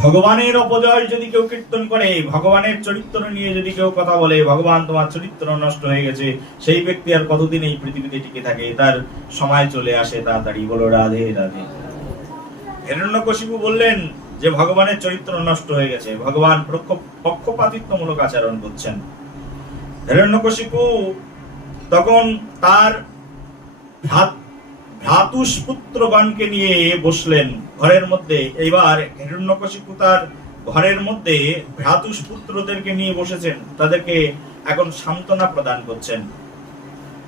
ভগবানের অপজয় যদি কেউ কীর্তন করে, ভগবানের চরিত্র নিয়ে যদি কেউ কথা বলে, ভগবান তোমার চরিত্র নষ্ট হয়ে গেছে, সেই ব্যক্তি আর কতদিন এই পৃথিবীতে টিকে থাকে? তার সময় চলে আসে তাড়াতাড়ি। বলো রাধে রাধে। হিরণ্যকশিপু বললেন যে ভগবানের চরিত্র নষ্ট হয়ে গেছে, ভগবান পক্ষপাতিত্বমূলক আচরণ করছেন। হিরণ্যকশিপু তখন তার ভ্রাতুষ্পুত্রগণকে নিয়ে বসলেন ঘরের মধ্যে। এইবার হিরণ্যকশিপু তার ঘরের মধ্যে ভ্রাতুষ্পুত্রদেরকে নিয়ে বসেছেন, তাদেরকে এখন সান্ত্বনা প্রদান করছেন।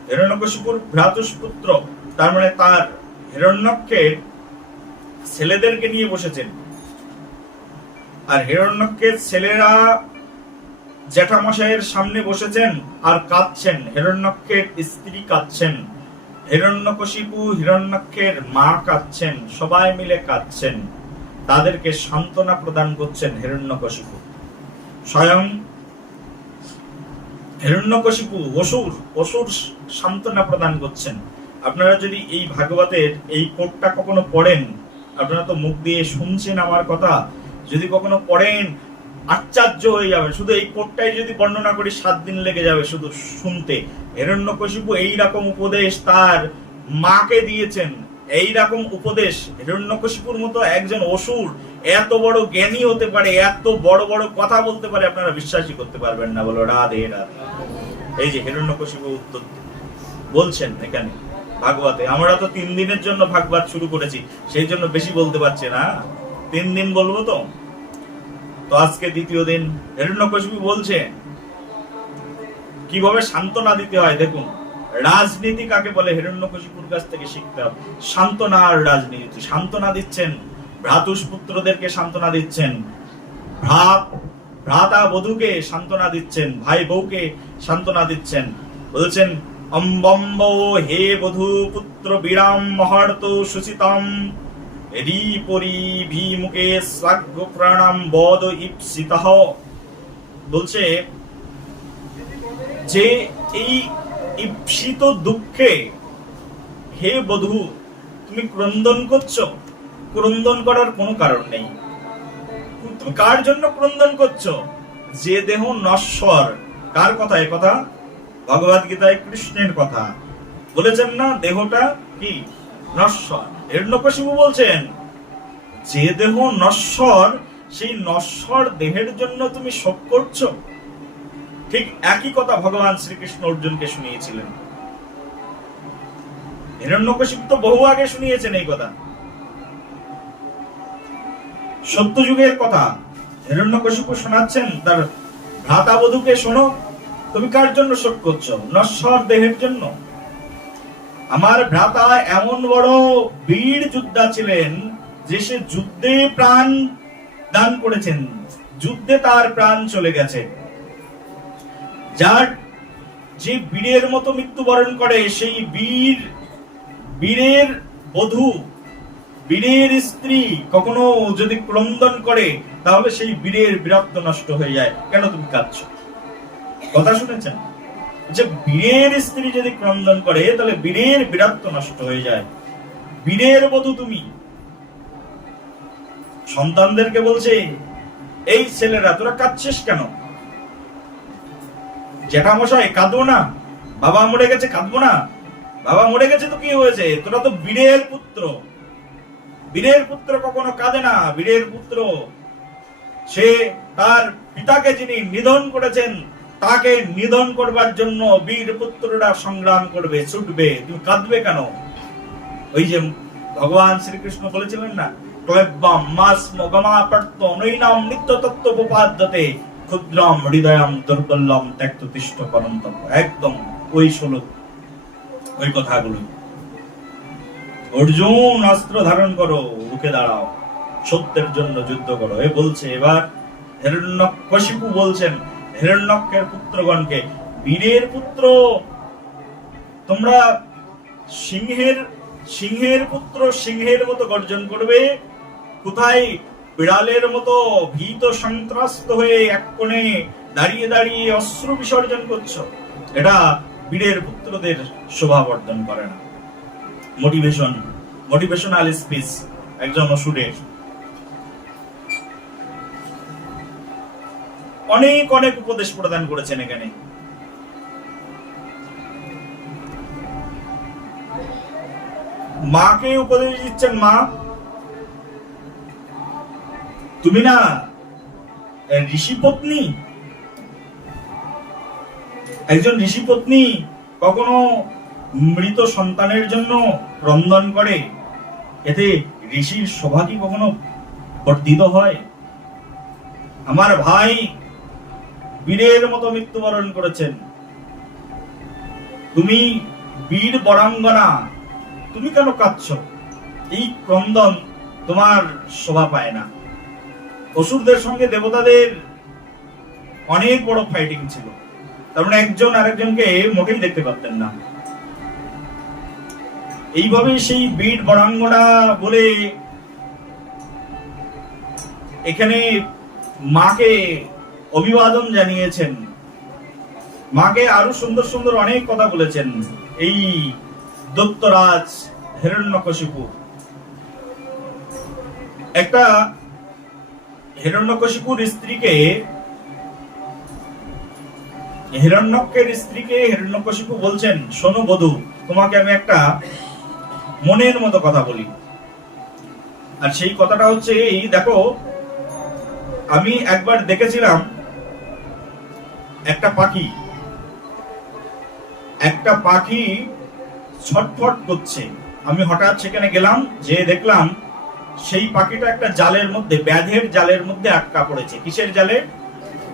হিরণ্যকশিপুর ভ্রাতুষ্পুত্র তার মানে তার হিরণ্যকের ছেলেদেরকে নিয়ে বসেছেন। আর হিরণ্যকের ছেলেরা জ্যাঠামশাইয়ের সামনে বসেছেন আর কাঁদছেন। হিরণ্যকের স্ত্রী কাঁদছেন, হিরণ্যকশিপু হিরণ্যকের মা কাঁদছেন, সবাই মিলে কাঁদছেন। তাদেরকে সান্ত্বনা প্রদান করছেন হিরণ্যকশিপু। স্বয়ং হিরণ্যকশিপু অসুর সান্ত্বনা প্রদান করছেন। আপনারা যদি এই ভাগবতের এই কোটটা কখনো পড়েন, আপনারা তো মুখ দিয়ে শুনছেন আমার কথা, যদি কখনো পড়েন আশ্চর্য হয়ে যাবে। শুধু এই কোটটাই যদি বর্ণনা করি 7 দিন লেগে যাবে শুধু শুনতে। হিরণ্যকশিপু এইরকম উপদেশ তার মাকে দিয়েছেন, এইরকম উপদেশ। হিরণ্যকশিপুর মতো একজন অসুর এত বড় জ্ঞানী হতে পারে, এত বড় বড় কথা বলতে পারে, আপনারা বিশ্বাসই করতে পারবেন না। বলো রাধে রাধে। এই যে হিরণ্যকশিপু উত্তর বলছেন এখানে ভাগবতে। আমরা তো 3 দিনের জন্য ভাগবত শুরু করেছি, সেই জন্য বেশি বলতে পারছি না। 3 দিন বলবো তো আজকে 2য় দিন। হিরণ্যকশিপু বলছে কিভাবে সান্ত্বনা দিতে হয়। দেখুন, রাজনীতি কাকে বলে হিরণ্যকশিপুর কাছ থেকে শিখতে হবে। সান্ত্বনা আর রাজনীতি। সান্ত্বনা দিচ্ছেন, ভ্রাতুষ্পুত্রদেরকে সান্ত্বনা দিচ্ছেন, ভ্রাতা বধূকে সান্ত্বনা দিচ্ছেন, ভাই বউকে সান্ত্বনা দিচ্ছেন। বলছেন অম্বম্ব হে বধূ পুত্র বিরাম মহার্ত সুচিতম রিপরি ভীমুকে স্বাগ্য প্রাণাম বদ ইপ্সিতঃ। বলছে যে এই ইপ্সিত দুঃখে হে বধূ তুমি ক্রন্দন করছো। ক্রন্দন করার কোনো কারণ নেই। তুমি কার জন্য ক্রন্দন করছো? যে দেহ নশ্বর। কার কথা? এ কথা ভগবদ গীতায় কৃষ্ণের কথা বলেছেন না, দেহটা কি নশ্বর। হিরণ্যকশিপু বলছেন যে দেহ নশ্বর, সেই নশ্বর দেহের জন্য তুমি শোক করছো। ঠিক একই কথা ভগবান শ্রীকৃষ্ণ অর্জুনকে শুনিয়েছিলেন। হিরণ্যকশিপু তো বহু আগে শুনিয়েছেন এই কথা, সত্যযুগের কথা। হিরণ্যকশিপু শোনাচ্ছেন তার ভ্রাতা বধূকে, শোনো তুমি কার জন্য শোক করছো? নশ্বর দেহের জন্য। আমার ভ্রাতা এমন বড় বীর যোদ্ধা ছিলেন যে সে যুদ্ধে প্রাণ দান করেছেন, যুদ্ধে তার প্রাণ চলে গেছে। যার যে বীরের মতো মৃত্যুবরণ করে, সেই বীরের বধূ, বীরের স্ত্রী কখনো যদি ক্রন্দন করে, তাহলে সেই বীরের বীরত্ব নষ্ট হয়ে যায়। কেন তুমি কাঁদছো? কথা শুনেছেন যে বীরের স্ত্রী যদি ক্রন্দন করে, তাহলে বীরের বীরত্ব নষ্ট হয়ে যায়। বীরের বধূ তুমি। সন্তানদেরকে বলছে এই ছেলেরা তোরা কাঁদছিস কেন? জ্যাঠামশাই কাঁদবো না, বাবা মরে গেছে কাঁদবো না? বাবা মরে গেছে তো কি হয়েছে, তোরা তো বীরের পুত্র। বীরের পুত্র কখনো কাঁদে না। বীরের পুত্র সে তার পিতাকে যিনি নিধন করেছেন, তাকে নিধন করবার জন্য বীর পুত্ররা সংগ্রাম করবে, ছুটবে। তুমি কাঁদবে কেন? ওই যে ভগবান শ্রীকৃষ্ণ বলেছিলেন না, ক্লেব্বাম মাস্ম গমাপর্ত নৈনাম নিত্যতত্ত্ব উপপাদ্যতে ক্ষুদ্রম হৃদয়ম দুর্বল্যম ত্যক্ততিষ্ঠ পরন্তপ। একদম ওই শ্লোক, ওই কথাগুলো। অর্জুন অস্ত্র ধারণ করো, রুখে দাঁড়াও, সত্যের জন্য যুদ্ধ করো। এ বলছে। এবার হিরণ্যকশিপু বলছেন হিরণ্যকের পুত্রগণকে, বীরের পুত্র তোমরা সিংহের পুত্র সিংহের মতো গর্জন করবে, কোথায় বিড়ালের মতো ভীত সন্ত্রস্ত হয়ে এক কোণে দাঁড়িয়ে দাঁড়িয়ে অশ্রু বিসর্জন করছো। এটা বীরের পুত্রদের শোভাবর্ধন করে না। মোটিভেশনাল স্পিচ একজন অসুরের। অনেক অনেক উপদেশ প্রদান করেছেন এখানে। মাকে উপদেশ দিচ্ছেন, মা তুমি না ঋষি পত্নী, একজন ঋষি পত্নী কখনো মৃত সন্তানের জন্য ক্রন্দন করে, এতে ঋষির শোভা কি কখনো বর্ধিত হয়? আমার ভাই বীরের মতো মৃত্যুবরণ করেছেন, তুমি বীর বরাঙ্গনা, তুমি কেন কাঁদছ? এই ক্রন্দন তোমার শোভা পায় না। অসুরদের সঙ্গে দেবতাদের অনেক বড় ফাইটিং ছিল, তার মানে একজন আরেকজনকে মোটেই দেখতে পারতেন না। এইভাবে সেই বীর বরাঙ্গনা বলে এখানে মাকে অভিবাদন জানিয়েছেন, মাকে আরো সুন্দর সুন্দর অনেক কথা বলেছেন। এই দৈত্যরাজ হিরণ্যকশিপু, একটা হিরণ্যকশিপুর স্ত্রীকে, হিরণ্যকের স্ত্রীকে হিরণ্যকশিপু বলছেন, শোনো বধূ, তোমাকে আমি একটা মনের মতো কথা বলি। আর সেই কথাটা হচ্ছে এই, দেখো আমি একবার দেখেছিলাম একটা পাখি ছটফট করছে। আমি হঠাৎ সেখানে গেলাম, যে দেখলাম সেই পাখিটা একটা জালের মধ্যে, ব্যাধের জালের মধ্যে আটকা পড়েছে। কিসের জালে?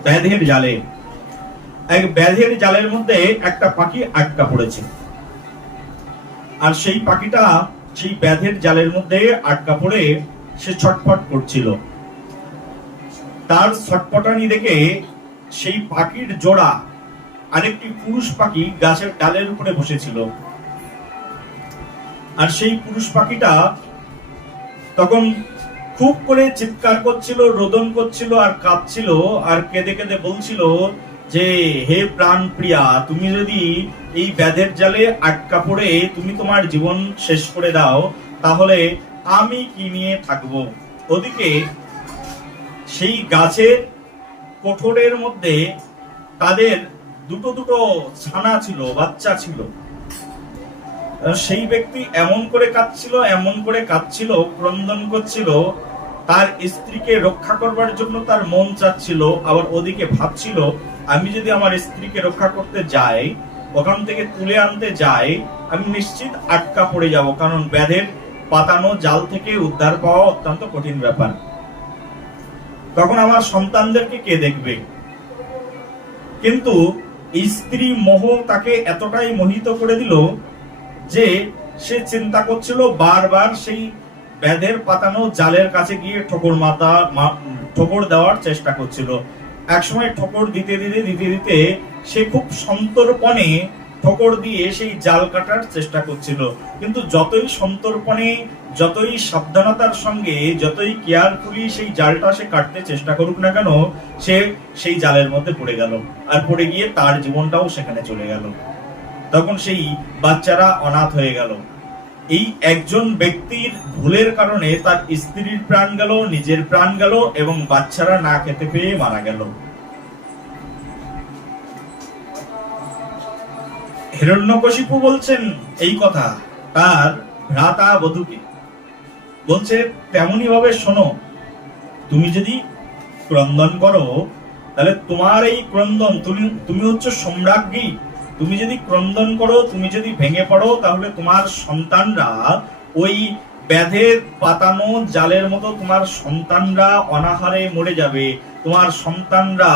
ব্যাধের জালে। এক ব্যাধের জালের মধ্যে একটা পাখি আটকা পড়েছে। আর সেই পাখিটা সেই ব্যাধের জালের মধ্যে আটকা পড়ে সে ছটফট করছিল। তার ছটফটানি দেখে সেই পাখির জোড়া আরেকটি পুরুষ পাখি গাছের ডালের উপরে বসেছিল। আর সেই পুরুষ পাখিটা তখন খুব করে চিৎকার করছিল, রোদন করছিল আর কাঁদছিল, আর কেঁদে কেঁদে বলছিল যে হে প্রাণ প্রিয়া, তুমি যদি এই ব্যাধের জালে আটকা পড়ে তুমি তোমার জীবন শেষ করে দাও, তাহলে আমি কি নিয়ে থাকবো? ওদিকে সেই গাছের কোঠরের মধ্যে তাদের দুটো দুটো ছানা ছিল, বাচ্চা ছিল। সেই ব্যক্তি এমন করে কাঁদছিল, ক্রন্দন করছিল, তার স্ত্রীকে রক্ষা করবার জন্য তার মন চাচ্ছিল, আবার ওদিকে ভাবছিল আমি যদি আমার স্ত্রীকে রক্ষা করতে যাই, ওখান থেকে তুলে আনতে যাই, আমি নিশ্চিত আটকা পড়ে যাব, কারণ ব্যাধের পাতানো জাল থেকে উদ্ধার পাওয়া অত্যন্ত কঠিন ব্যাপার। তখন আমার সন্তানদেরকে কে দেখবে? কিন্তু স্ত্রী মোহ তাকে এতটাই মোহিত করে দিল যে সে চিন্তা করছিল, বারবার সেই ব্যাধের পাতানো জালের কাছে গিয়ে ঠোকর দেওয়ার চেষ্টা করছিল। একসময় ঠোকর দিতে দিতে সে খুব সন্তর্পণে ঠোকর দিয়ে সেই জাল কাটার চেষ্টা করছিল। কিন্তু যতই সন্তর্পণে, যতই সাবধানতার সঙ্গে, যতই কেয়ারফুলি সেই জালটা সে কাটতে চেষ্টা করুক না কেন, সে সেই জালের মধ্যে পড়ে গেল, আর পড়ে গিয়ে তার জীবনটাও সেখানে চলে গেল। তখন সেই বাচ্চারা অনাথ হয়ে গেল। এই একজন ব্যক্তির ভুলের কারণে তার স্ত্রীর প্রাণ গেল, নিজের প্রাণ গেল, এবং বাচ্চারা না খেতে পেয়ে মারা গেল। হিরণ্যকশিপু বলছেন এই কথা তার ভ্রাতা বধূকে, বলছে তেমনি ভাবে শোনো, তুমি যদি ক্রন্দন করো তাহলে তোমার এই ক্রন্দন, তুমি হচ্ছে সম্রাজ্ঞী, তুমি যদি ক্রন্দন করো, তুমি যদি ভেঙে পড়ো, তাহলে তোমার সন্তানরা ওই ব্যাধের পাতানো জালের মতো তোমার সন্তানরা অনাহারে মরে যাবে, তোমার সন্তানরা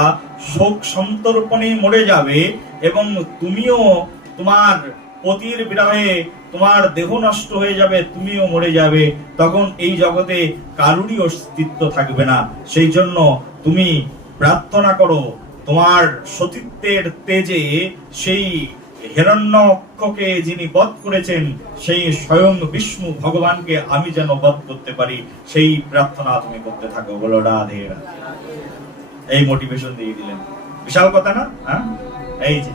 শোক সন্তর্পণে মরে যাবে, এবং তুমিও তোমার পতির বিরহে তোমার দেহ নষ্ট হয়ে যাবে, তুমিও মরে যাবে। তখন এই জগতে কারুরই অস্তিত্ব থাকবে না। সেই জন্য তুমি প্রার্থনা করো, তোমার সতীত্বের তেজে সেই হিরণ্যকশিপুকে যিনি বধ করেছেন, সেই স্বয়ং বিষ্ণু ভগবানকে আমি যেন বধ করতে পারি, সেই প্রার্থনা তুমি করতে থাকো। বলো রাধে রাধে। এই মোটিভেশন দিয়ে দিলেন, বিশাল কথা না? হ্যাঁ, এই যে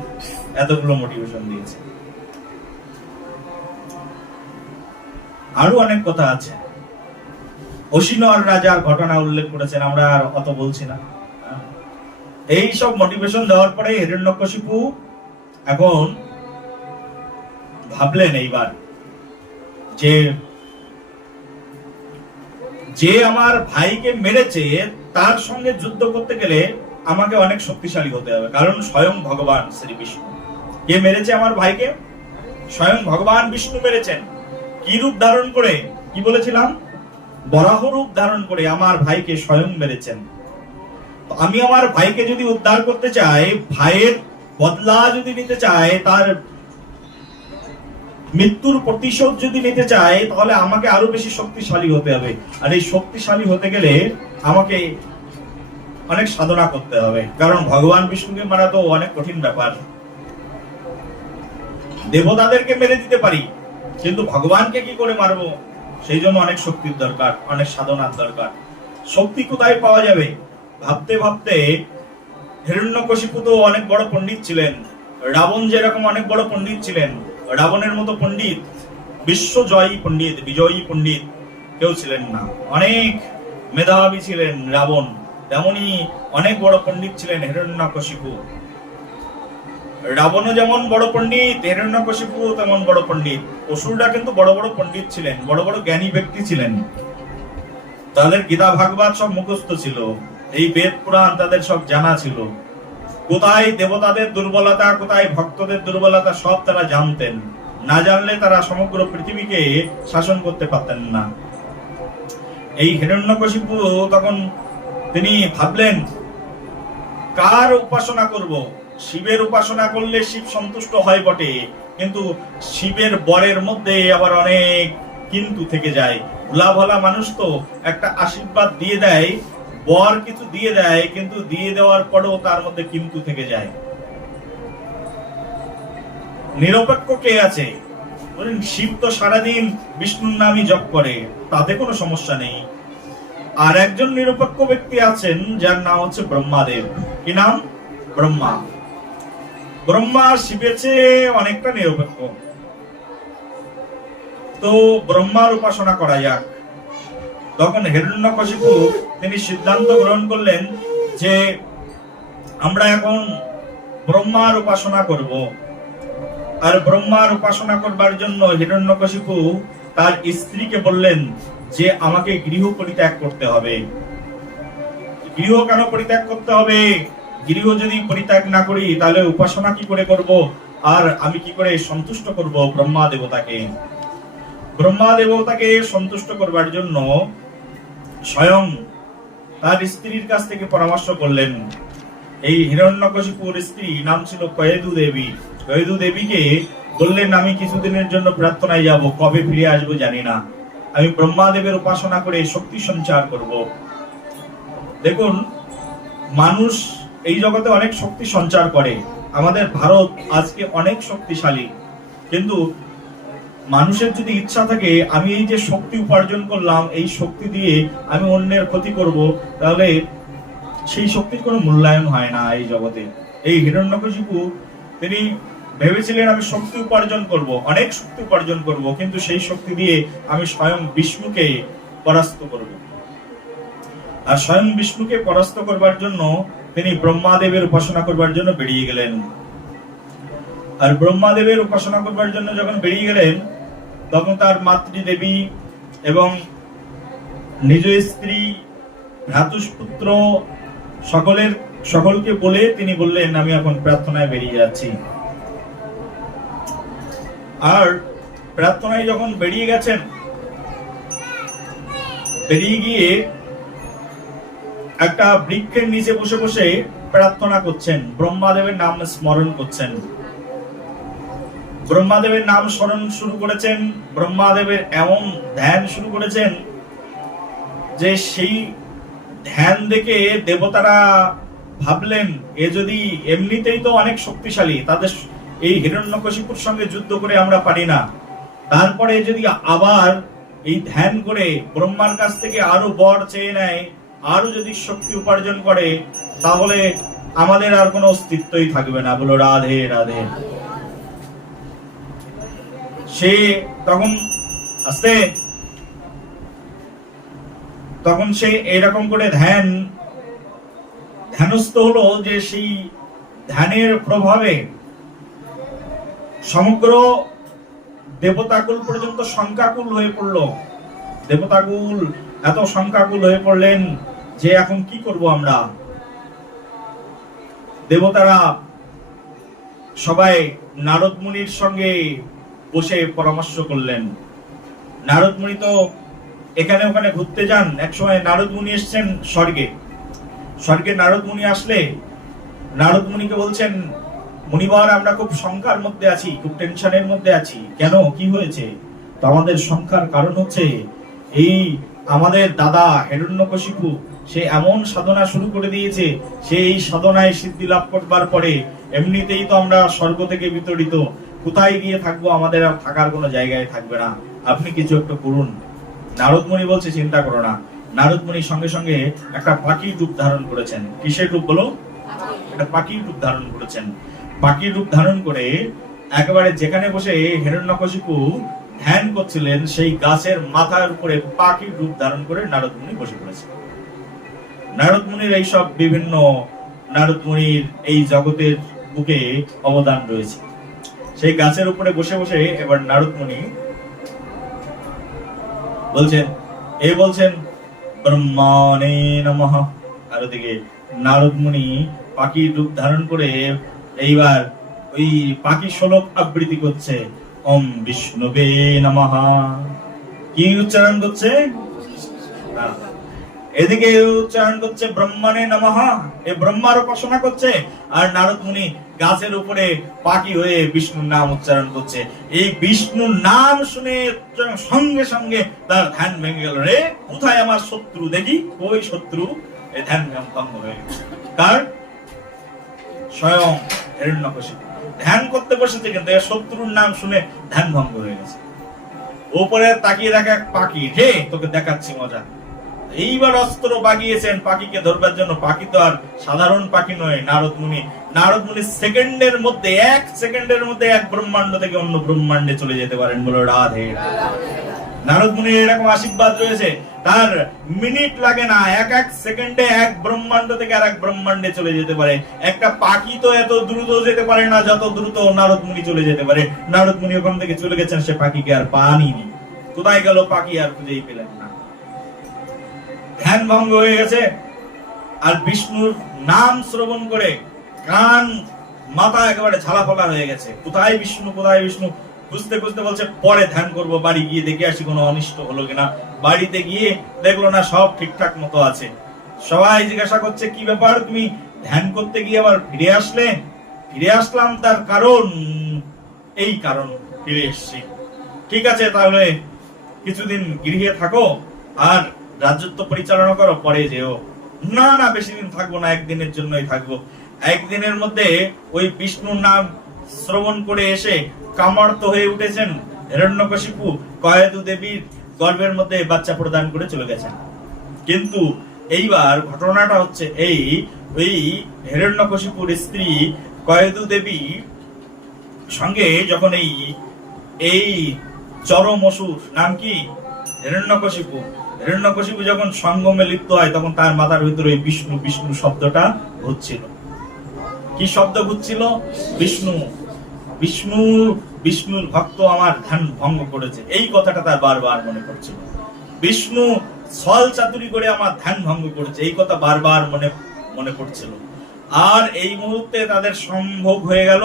এতগুলো মোটিভেশন দিয়েছে। আরো অনেক কথা আছে। অসিনর রাজার ঘটনা উল্লেখ করেছেন, আমরা আর অত বলছি না। এই সব মোটিভেশন দেওয়ার পরে হিরণ্যকশিপু এখন ভাবলেন এইবার যে যে আমার ভাইকে মেরেছে তার সঙ্গে যুদ্ধ করতে গেলে আমাকে অনেক শক্তিশালী হতে হবে, কারণ স্বয়ং ভগবান শ্রী বিষ্ণু। কে মেরেছে আমার ভাইকে? স্বয়ং ভগবান বিষ্ণু মেরেছেন। কি রূপ ধারণ করে? কি বলেছিলাম? বরাহ রূপ ধারণ করে আমার ভাইকে স্বয়ং মেরেছেন। আমি আমার ভাইকে যদি উদ্ধার করতে চাই, ভাইয়ের বদলা যদি নিতে চাই, তার মৃত্যুর প্রতিশোধ যদি নিতে চাই, তাহলে আমাকে আরো বেশি শক্তিশালী হতে হবে। আর এই শক্তিশালী হতে গেলে আমাকে অনেক সাধনা করতে হবে, কারণ ভগবান বিষ্ণুকে মারা তো অনেক কঠিন ব্যাপার। দেবতাদেরকে মেরে দিতে পারি, কিন্তু ভগবানকে কি করে মারবো? সেই জন্য অনেক শক্তির দরকার, অনেক সাধনার দরকার। শক্তি কোথায় পাওয়া যাবে? ভাবতে ভাবতে হিরণ্যকশিপু তো অনেক বড় পণ্ডিত ছিলেন, রাবণ যেরকম অনেক বড় পণ্ডিত ছিলেন, রাবণের মতো পণ্ডিত, বিশ্বজয়ী পণ্ডিত, বিজয়ী পণ্ডিত কেউ ছিলেন না। অনেক মেধাবী ছিলেন রাবণ, তেমনি অনেক বড় পণ্ডিত ছিলেন হিরণ্যকশিপু। রাবণও যেমন বড় পণ্ডিত, হিরণ্যকশিপু তেমন বড় পণ্ডিত। অসুররা কিন্তু বড় বড় পণ্ডিত ছিলেন, বড় বড় জ্ঞানী ব্যক্তি ছিলেন। তাদের গীতা ভাগবত সব মুখস্থ ছিল, এই বেদ পুরাণ তাদের সব জানা ছিল। কোথায় দেবতাদের দুর্বলতা, কোথায় ভক্তদের দুর্বলতা, সব তারা জানতেন। না জানলে তারা সমগ্র পৃথিবীকে শাসন করতে পারতেন না। এই হিরণ্যকশিপু তখন তিনি ভাবলেন, কার উপাসনা করব? শিবের উপাসনা করলে শিব সন্তুষ্ট হয় বটে, কিন্তু শিবের বরের মধ্যে আবার অনেক কিন্তু থেকে যায়। ভোলা ভোলা মানুষ তো একটা আশীর্বাদ দিয়ে দেয়, বর কিছু দিয়ে দেয়, কিন্তু দিয়ে দেওয়ার পরেও তার মধ্যে কিন্তু থেকে যায়। নিরপেক্ষ কে আছে? শিব তো সারাদিন বিষ্ণুর নামই জপ করে, তাতে কোনো সমস্যা নেই। আর একজন নিরপেক্ষ ব্যক্তি আছেন, যার নাম হচ্ছে ব্রহ্মাদেব। কি নাম? ব্রহ্মা। ব্রহ্মা শিবের চেয়ে অনেকটা নিরপেক্ষ। তো ব্রহ্মার উপাসনা করা যাক। তখন হিরণ্যকশিপু তিনি সিদ্ধান্ত গ্রহণ করলেন যে আমরা এখন ব্রহ্মার উপাসনা করব। আর ব্রহ্মার উপাসনা করবার জন্য হিরণ্যকশিপু তার স্ত্রীকে বললেন যে আমাকে গৃহ পরিত্যাগ করতে হবে। গৃহ কেন পরিত্যাগ করতে হবে? গৃহ যদি পরিত্যাগ না করি তাহলে উপাসনা কি করে করব, আর আমি কি করে সন্তুষ্ট করব ব্রহ্মা দেবতাকে? ব্রহ্মা দেবতাকে সন্তুষ্ট করবার জন্য স্বয়ং তার স্ত্রীর কাছ থেকে পরামর্শ করলেন। এই হিরণ্যকশিপুর স্ত্রী নাম ছিল কয়েদু দেবী। কয়েদু দেবীকে বললেন, আমি কিছুদিনের জন্য প্রার্থনায় যাব, কবে ফিরে আসবো জানি না। আমি ব্রহ্মাদেবের উপাসনা করে শক্তি সঞ্চার করব। দেখুন, মানুষ এই জগতে অনেক শক্তি সঞ্চার করে। আমাদের ভারত আজকে অনেক শক্তিশালী, কিন্তু মানুষের যদি ইচ্ছা থাকে আমি এই যে শক্তি উপার্জন করলাম, এই শক্তি দিয়ে আমি অন্যের ক্ষতি করব, তাহলে সেই শক্তির কোনো মূল্যায়ন হয় না এই জগতে। এই হিরণ্যকশিপু তিনি ভেবেছিলেন আমি শক্তি উপার্জন করব, অনেক শক্তি উপার্জন করব, কিন্তু সেই শক্তি দিয়ে আমি স্বয়ং বিষ্ণুকে পরাস্ত করব। আর স্বয়ং বিষ্ণুকে পরাস্ত করবার জন্য তিনি ব্রহ্মাদেবের উপাসনা করবার জন্য বেরিয়ে গেলেন। আর ব্রহ্মাদেবের উপাসনা করবার জন্য যখন বেরিয়ে গেলেন, তখন তার মাতৃদেবী এবং নিজ স্ত্রী, ভ্রাতুষ্পুত্র সকলকে বলে তিনি বললেন, আমি এখন প্রার্থনায় বেরিয়ে যাচ্ছি। আর প্রার্থনায় যখন বেরিয়ে গেছেন, বেরিয়ে গিয়ে একটা বৃক্ষের নিচে বসে বসে প্রার্থনা করছেন, ব্রহ্মাদেবের নাম স্মরণ করছেন। ব্রহ্মাদেবের নাম স্মরণ শুরু করেছেন, ব্রহ্মাদেবের এমন ধ্যান শুরু করেছেন যে সেই ধ্যান দেখে দেবতারা ভাবলেন, এ যদি এমনিতেই তো অনেক শক্তিশালী, তাদের এই হিরণ্যকশিপুর সঙ্গে যুদ্ধ করে আমরা পারি না, তারপরে যদি আবার এই ধ্যান করে ব্রহ্মার কাছ থেকে আরো বর চেয়ে নেয়, আরো যদি শক্তি উপার্জন করে, তাহলে আমাদের আর কোনো অস্তিত্বই থাকবে না। বলো রাধে রাধে। সে তখন সে এরকম করে ধ্যানস্থ হলো যে সেই ধ্যানের প্রভাবে সমগ্র দেবতাকুল পর্যন্ত শঙ্কাকুল হয়ে পড়ল। দেবতাকুল এত শঙ্কাকুল হয়ে পড়লেন যে এখন কি করব আমরা। দেবতারা সবাই নারদ মুনির সঙ্গে বসে পরামর্শ করলেন। নারদ মুনি তো এখানে ওখানে ঘুরতে যান। এক সময় নারদ মুনি এসেছেন স্বর্গে। স্বর্গে নারদ মুনি আসলে নারদ মুনিকে বলছেন, মুনিবার আমরা খুব শঙ্কার মধ্যে আছি, খুব টেনশনের মধ্যে আছি। কেন, কি হয়েছে? তো আমাদের শঙ্কার কারণ হচ্ছে এই আমাদের দাদা হিরণ্যকশিপু সে এমন সাধনা শুরু করে দিয়েছে, সেই সাধনায় সিদ্ধি লাভ করবার পরে এমনিতেই তো আমরা স্বর্গ থেকে বিতরিত, কোথায় গিয়ে থাকবো, আমাদের আর থাকার কোনো জায়গায় থাকবে না, আপনি কিছু একটা করুন। নারদ মুনি বলছে, চিন্তা করো না। নারদ মুনি সঙ্গে সঙ্গে একটা পাখির রূপ ধারণ করেছেন। কিসের রূপ বলো? একটা পাখির রূপ ধারণ করেছেন। পাখির রূপ ধারণ করে একেবারে যেখানে বসে হিরণ্যকশিপু ধ্যান করছিলেন সেই গাছের মাথার উপরে পাখির রূপ ধারণ করে নারদ মুনি বসে পড়েছে। নারদ মুনির এইসব বিভিন্ন নারদ মুনির এই জগতের বুকে অবদান রয়েছে। সেই গাছের উপরে বসে বসে এবার নারদ মুনি বলছেন ব্রহ্মণে নমঃ। আর ওদিকে নারদ মুনি পাখির রূপ ধারণ করে এইবার ওই পাখি শ্লোক আবৃত্তি করছে, ওম বিষ্ণুবে নমঃ। কি উচ্চারণ করছে? এদিকে উচ্চারণ করছে ব্রহ্মণে নমঃ, এই ব্রহ্মার উপাসনা করছে। আর নারদ মুনি গাছের উপরে পাখি হয়ে বিষ্ণুর নাম উচ্চারণ করছে। এই বিষ্ণুর নাম শুনে সঙ্গে সঙ্গে তার ধ্যান ভেঙে গেল। রে, কোথায় আমার শত্রু দেখি? ওই শত্রু, এই ধ্যান ভঙ্গ হয়ে গেছে। কার? স্বয়ং হিরণ্যকশিপু ধ্যান করতে বসেছে, কিন্তু শত্রুর নাম শুনে ধ্যান ভঙ্গ হয়ে গেছে। উপরে তাকিয়ে দেখা পাখি, হে তোকে দেখাচ্ছি মজা। এইবার অস্ত্র বাগিয়েছেন পাখিকে ধরবার জন্য। পাখি তো আর সাধারণ পাখি নয়। নারদ মুনি সেকেন্ডের মধ্যে, এক সেকেন্ডের মধ্যে এক ব্রহ্মাণ্ড থেকে অন্য ব্রহ্মাণ্ডে চলে যেতে পারেন। বলো রাধে। নারদ মুনির এরকম আশীর্বাদ রয়েছে, তার মিনিট লাগে না, এক এক সেকেন্ডে এক ব্রহ্মাণ্ড থেকে আর এক ব্রহ্মাণ্ডে চলে যেতে পারে। একটা পাখি তো এত দ্রুত যেতে পারে না যত দ্রুত নারদ মুনি চলে যেতে পারে। নারদ মুনি ওখান থেকে চলে গেছেন, সে পাখিকে আর পাননি। কোথায় গেল পাখি আর খুঁজেই পেলেন না। ধ্যান ভঙ্গ হয়ে গেছে। আর বিষ্ণুর নাম শ্রবণ করে কান মাথা একেবারে ঝালাফালা হয়ে গেছে। কোথায় বিষ্ণু, কোথায় বিষ্ণু খুঁজতে খুঁজতে বলছে পরে ধ্যান করব, বাড়ি গিয়ে দেখে আসি কোনো অনিষ্ট হলো কিনা। বাড়িতে গিয়ে দেখলো না, সব ঠিকঠাক মতো আছে। সবাই জিজ্ঞাসা করছে, কি ব্যাপার, তুমি ধ্যান করতে গিয়ে আবার ফিরে আসলে? ফিরে আসলাম তার কারণ এই কারণ, ফিরে এসছি। ঠিক আছে, তাহলে কিছুদিন গৃহে থাকো আর রাজত্ব পরিচালনা করো, পরে যেও। না না, বেশি দিন থাকবো না, একদিনের জন্যই থাকবো। একদিনের মধ্যে ওই বিষ্ণুর নাম শ্রবণ করে এসে কামার্ত হয়ে উঠেছেন হিরণ্যকশিপু। কয়েদু দেবীর গর্ভের মধ্যে বাচ্চা প্রদান করে চলে গেছেন। কিন্তু এইবার ঘটনাটা হচ্ছে ওই হিরণ্যকশিপুর স্ত্রী কয়েদু দেবী সঙ্গে যখন এই চরম অসুর, নাম কি? হিরণ্যকশিপু যখন সঙ্গমে লিপ্ত হয়, তখন তার মাথার ভিতরে বিষ্ণু বিষ্ণু শব্দটা ঘুরছিল। কি শব্দ ঘুরছিল? বিষ্ণু বিষ্ণু বিষ্ণুর ভক্ত আমার ধ্যান ভঙ্গ করেছে, এই কথাটা তার বারবার মনে পড়ছিল। বিষ্ণু ছল চাতুরি করে আমার ধ্যান ভঙ্গ করেছে, এই কথা বারবার মনে পড়ছিল। আর এই মুহূর্তে তাদের সম্ভব হয়ে গেল।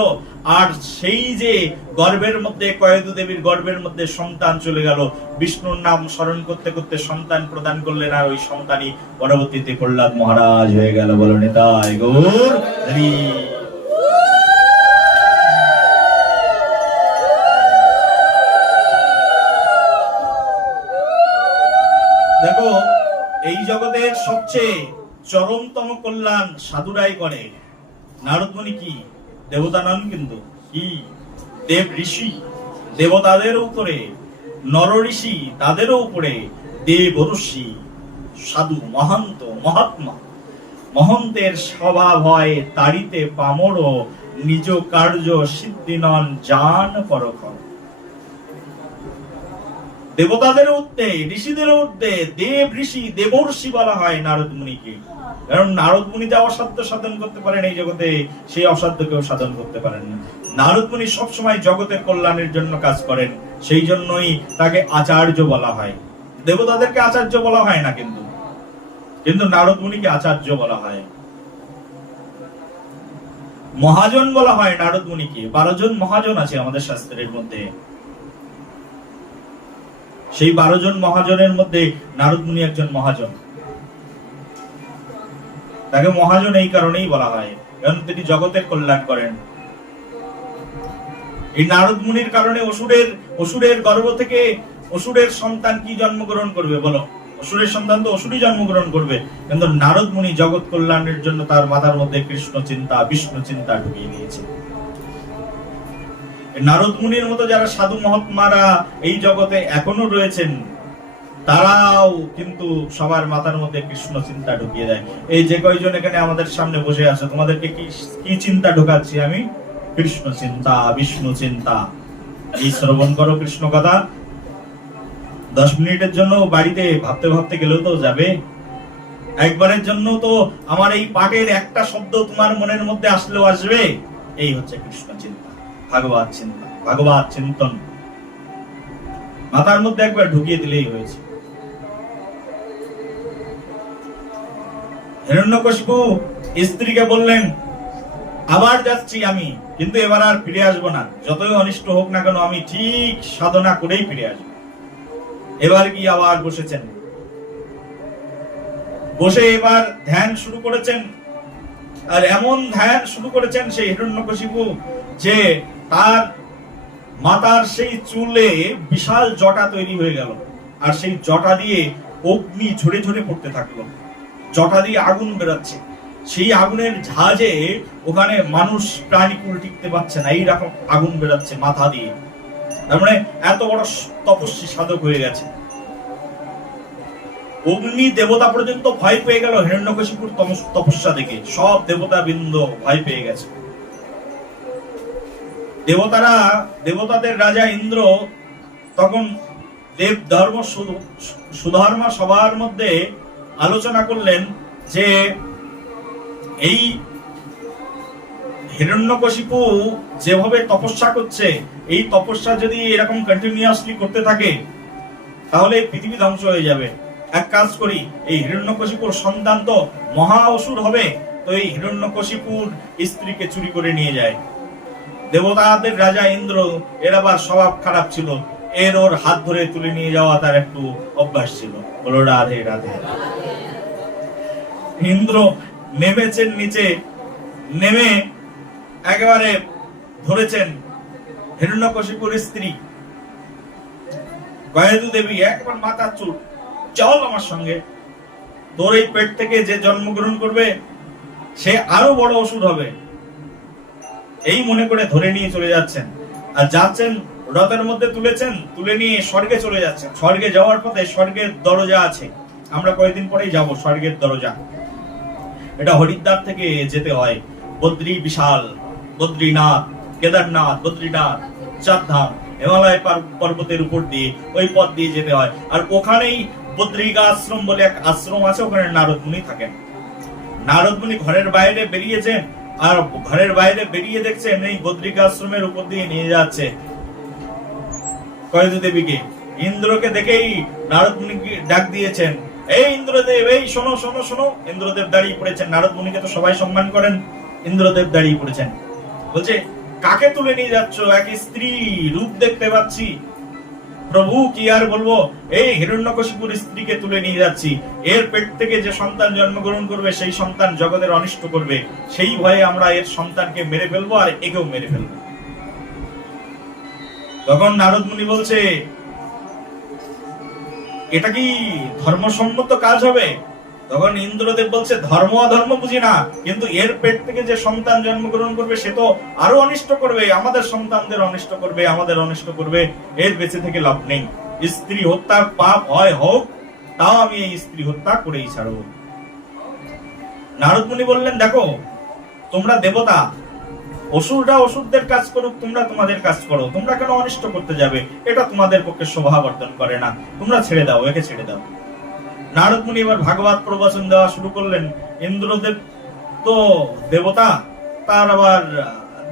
আর সেই যে গর্ভের মধ্যে, কয়েদু দেবীর গর্ভের মধ্যে সন্তান চলে গেল। বিষ্ণুর নাম স্মরণ করতে করতে সন্তান প্রদান করলেন, আর ওই সন্তানই পরবর্তীতে প্রহ্লাদ মহারাজ হয়ে গেল। বলো নিতাই গৌর হরি। দেখো, এই জগতের সবচেয়ে চরমতম কল্যাণ সাধুরাই করে। নারদ মুনি কি দেবতা নন, কিন্তু কি দেব ঋষি, দেবতাদের উপরে, নর ঋষি তাদেরও উপরে দেব ঋষি, সাধু মহান্ত মহাত্মা। মহন্তের স্বভাব হয় তাড়িতে পামর, নিজ কার্য সিদ্ধি নন জান পরখ। দেবতাদের ঊর্ধ্বে, ঋষিদের ঊর্ধ্বে, দেব ঋষি দেবর্ষি বলা হয় নারদ মুনিকে। কারণ নারদ মুনি যা অসাধ্য সাধন করতে পারেন এই জগতে, সেই অসাধ্য কেউ সাধন করতে পারেন না। নারদ মুনি সবসময় জগতের কল্যাণের জন্য কাজ করেন, সেই জন্যই তাকে আচার্য বলা হয়। দেবতাদেরকে আচার্য বলা হয় না, কিন্তু নারদ মুনিকে আচার্য বলা হয়। মহাজন বলা হয় নারদ মুনিকে। 12 জন মহাজন আছে আমাদের শাস্ত্রের মধ্যে। সেই 12 জন মহাজনের মধ্যে নারদ মুনি একজন মহাজন। তাকে মহাজন এই কারণেই বলা হয়, কারণ তিনি জগতের কল্যাণ করেন। এই নারদ মুনির কারণে অসুরের গর্ভ থেকে অসুরের সন্তান কি জন্মগ্রহণ করবে বলো? অসুরের সন্তান তো অসুরই জন্মগ্রহণ করবে, কিন্তু নারদ মুনি জগৎ কল্যাণের জন্য তার মাথার মধ্যে কৃষ্ণ চিন্তা, বিষ্ণু চিন্তা ঢুকিয়ে দিয়েছে। নারদ মুনির মতো যারা সাধু মহাত্মারা এই জগতে এখনো রয়েছেন, তারাও কিন্তু সবার মাথার মধ্যে কৃষ্ণ চিন্তা ঢুকিয়ে দেয়। এই যে কয়জন এখানে আমাদের সামনে বসে আছে, তোমাদেরকে কি চিন্তা ঢোকাচ্ছি আমি? কৃষ্ণ চিন্তা, বিষ্ণু চিন্তা। এই শ্রবণ করো কৃষ্ণ কথা। 10 মিনিটের জন্য বাড়িতে ভাবতে ভাবতে গেলেও তো যাবে। একবারের জন্য তো আমার এই পাঠের একটা শব্দ তোমার মনের মধ্যে আসলেও আসবে। এই হচ্ছে কৃষ্ণ চিন্তা, ভাগবত চিন্তা, ভাগবত চিন্তন। মাথার মধ্যে একবার ঢুকিয়ে দিলেই হয়েছে। হিরণ্যকশিপু স্ত্রীকে বললেন, আবার যাচ্ছি আমি, কিন্তু এবার আর ফিরে আসবো না। যতই অনিষ্ট হোক না কেন আমি ঠিক সাধনা করেই ফিরে আসবো। এবার কি আবার বসেছেন, বসে এবার ধ্যান শুরু করেছেন। আর এমন ধ্যান শুরু করেছেন সেই হিরণ্যকশিপু যে তার মাথার সেই চুলে বিশাল জটা তৈরি হয়ে গেল, আর সেই জটা দিয়ে অগ্নি ঝরে ঝরে পড়তে থাকলো। জটা দিয়ে আগুন বেরোচ্ছে, সেই আগুনের ঝাঁজে ওখানে মানুষ প্রাণীকুল টিকতে পারছে না, এইরকম আগুন বেরোচ্ছে মাথা দিয়ে। তার মানে এত বড় তপস্বী সাধক হয়ে গেছে। অগ্নি দেবতা পর্যন্ত ভয় পেয়ে গেল হিরণ্যকশিপুর তপস্যা দেখে। সব দেবতা বৃন্দ ভয় পেয়ে গেছে। দেবতাদের রাজা ইন্দ্র তখন দেব ধর্ম সুধর্মা সবার মধ্যে আলোচনা করলেন যে এই হিরণ্যকশিপু যেভাবে তপস্যা করছে, এই তপস্যা যদি এরকম কন্টিনিউয়াসলি করতে থাকে তাহলে পৃথিবী ধ্বংস হয়ে যাবে। এক কাজ করি, এই হিরণ্যকশিপুর সন্তান তো মহা অসুর হবে, তো এই হিরণ্যকশিপুর স্ত্রীকে চুরি করে নিয়ে যায়। দেবতাদের রাজা ইন্দ্র এর আবার স্বভাব খারাপ ছিল, ওর হাত ধরে তুলে নিয়ে যাওয়া তার একটু অভ্যাস ছিল। বলো রাধে রাধে। ইন্দ্র নেমেছেন নিচে, নেমে একেবারে ধরেছেন হিরণ্যকশিপুর স্ত্রী গয়াদু দেবী, একবার মাথার চুল, চল আমার সঙ্গে, তোর এই পেট থেকে যে জন্মগ্রহণ করবে সে আরো বড় অসুর হবে। এই মনে করে ধরে নিয়ে চলে যাচ্ছেন, আর যাচ্ছেন রথের মধ্যে তুলেছেন, তুলে নিয়ে স্বর্গে চলে যাচ্ছেন। স্বর্গে যাওয়ার পথে স্বর্গের দরজা আছে, আমরা কয়েকদিন পরেই যাব স্বর্গের দরজা। এটা হরিদ্বার থেকে যেতে হয় বদ্রী, বিশাল বদ্রীনাথ, কেদারনাথ, বদ্রীনাথ, চারধাম, হিমালয় পর্বতের উপর দিয়ে ওই পথ দিয়ে যেতে হয়। আর ওখানেই বদ্রিকা আশ্রম বলে এক আশ্রম আছে, ওখানে নারদ মুনি থাকেন। নারদ মুনি ঘরের বাইরে বেরিয়েছেন, আর ঘরের বাইরে বেরিয়ে দেখছেন এই বদ্রিকা আশ্রমের উপর দিয়ে নিয়ে যাচ্ছে কয়দু দেবীকে। ইন্দ্রকে দেখেই নারদ মুনিকে ডাক দিয়েছেন, এই ইন্দ্রদেব, এই শোনো শোনো শোনো। ইন্দ্রদেব দাঁড়িয়ে পড়েছেন, নারদ মুনিকে তো সবাই সম্মান করেন, ইন্দ্রদেব দাঁড়িয়ে পড়েছেন। বলছে, কাকে তুলে নিয়ে যাচ্ছ? এক স্ত্রী রূপ দেখতে পাচ্ছি। প্রভু কি আর বলবো, এই হিরণ্যকশিপুর স্ত্রীকে তুলে নিয়ে যাচ্ছি। এর পেট থেকে যে সন্তান জন্মগ্রহণ করবে সেই সন্তান জগতের অনিষ্ট করবে, সেই ভয়ে আমরা এর সন্তানকে মেরে ফেলবো, আর একেও মেরে ফেলবো। তখন নারদ মুনি বলছে, এটা কি ধর্মসম্মত কাজ হবে? তখন ইন্দ্রদেব বলছে, ধর্ম অধর্ম বুঝি না, কিন্তু এর পেট থেকে যে সন্তান জন্মগ্রহণ করবে সে তো আরো অনিষ্ট করবে, আমাদের সন্তানদের অনিষ্ট করবে, আমাদের অনিষ্ট করবে। এর বেঁচে থেকে লাভ নেই। স্ত্রী হত্যার পাপ হয় হোক, তাও আমি এই স্ত্রী হত্যা করেই ছাড়ব। নারদ মুনি বললেন, দেখো তোমরা দেবতা, অসুররা অসুরদের কাজ করুক, তোমরা তোমাদের কাজ করো, তোমরা কেন অনিষ্ট করতে যাবে? এটা তোমাদের পক্ষে শোভাবর্ধন করে না, তোমরা ছেড়ে দাও, একে ছেড়ে দাও। নারদ মুনি এবার ভাগবত প্রবচন দেওয়া শুরু করলেন। ইন্দ্রদেব তো দেবতা, তার আবার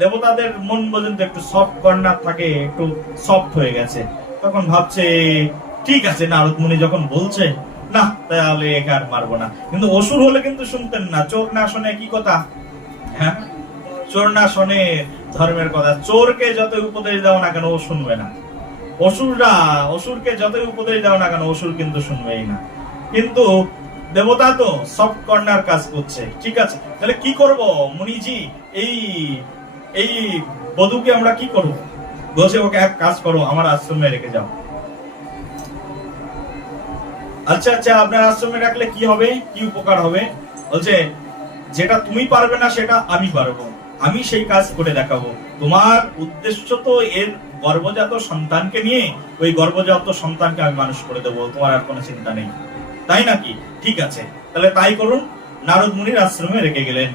দেবতাদের মন পর্যন্ত একটু সফট কর্নার থাকে, একটু সফট হয়ে গেছে। তখন ভাবছে ঠিক আছে, নারদ মুনি যখন বলছে, না তাহলে একে আর মারবো না। কিন্তু অসুর হলে কিন্তু শুনতেন না। চোর না শোনে কি কথা? হ্যাঁ, চোর না শোনে ধর্মের কথা। চোরকে যতই উপদেশ দাও না কেন ও শুনবে না। অসুরকে যতই উপদেশ দাও না কেন অসুর কিন্তু শুনবেই না। কিন্তু দেবতা তো সফট কর্নার কাজ করছে। ঠিক আছে, তাহলে কি করব মুনিজি? এই বধূকে আমরা কি করব? বসে ওকে এক কাজ করো, আমার আশ্রমে রেখে যাও। আচ্ছা আচ্ছা, আপনার আশ্রমে রাখলে কি হবে, কি উপকার হবে? বলছে যেটা তুমি পারবে না সেটা আমি পারবো, আমি সেই কাজ করে দেখাবো। তোমার উদ্দেশ্য তো এর গর্ভজাত সন্তানকে নিয়ে, ওই গর্ভজাত সন্তানকে আমি মানুষ করে দেবো, তোমার আর কোনো চিন্তা নেই, তাই নাকি? ঠিক আছে, তাহলে তাই করুন। নারদ মুনির আশ্রমে রেখে গেলেন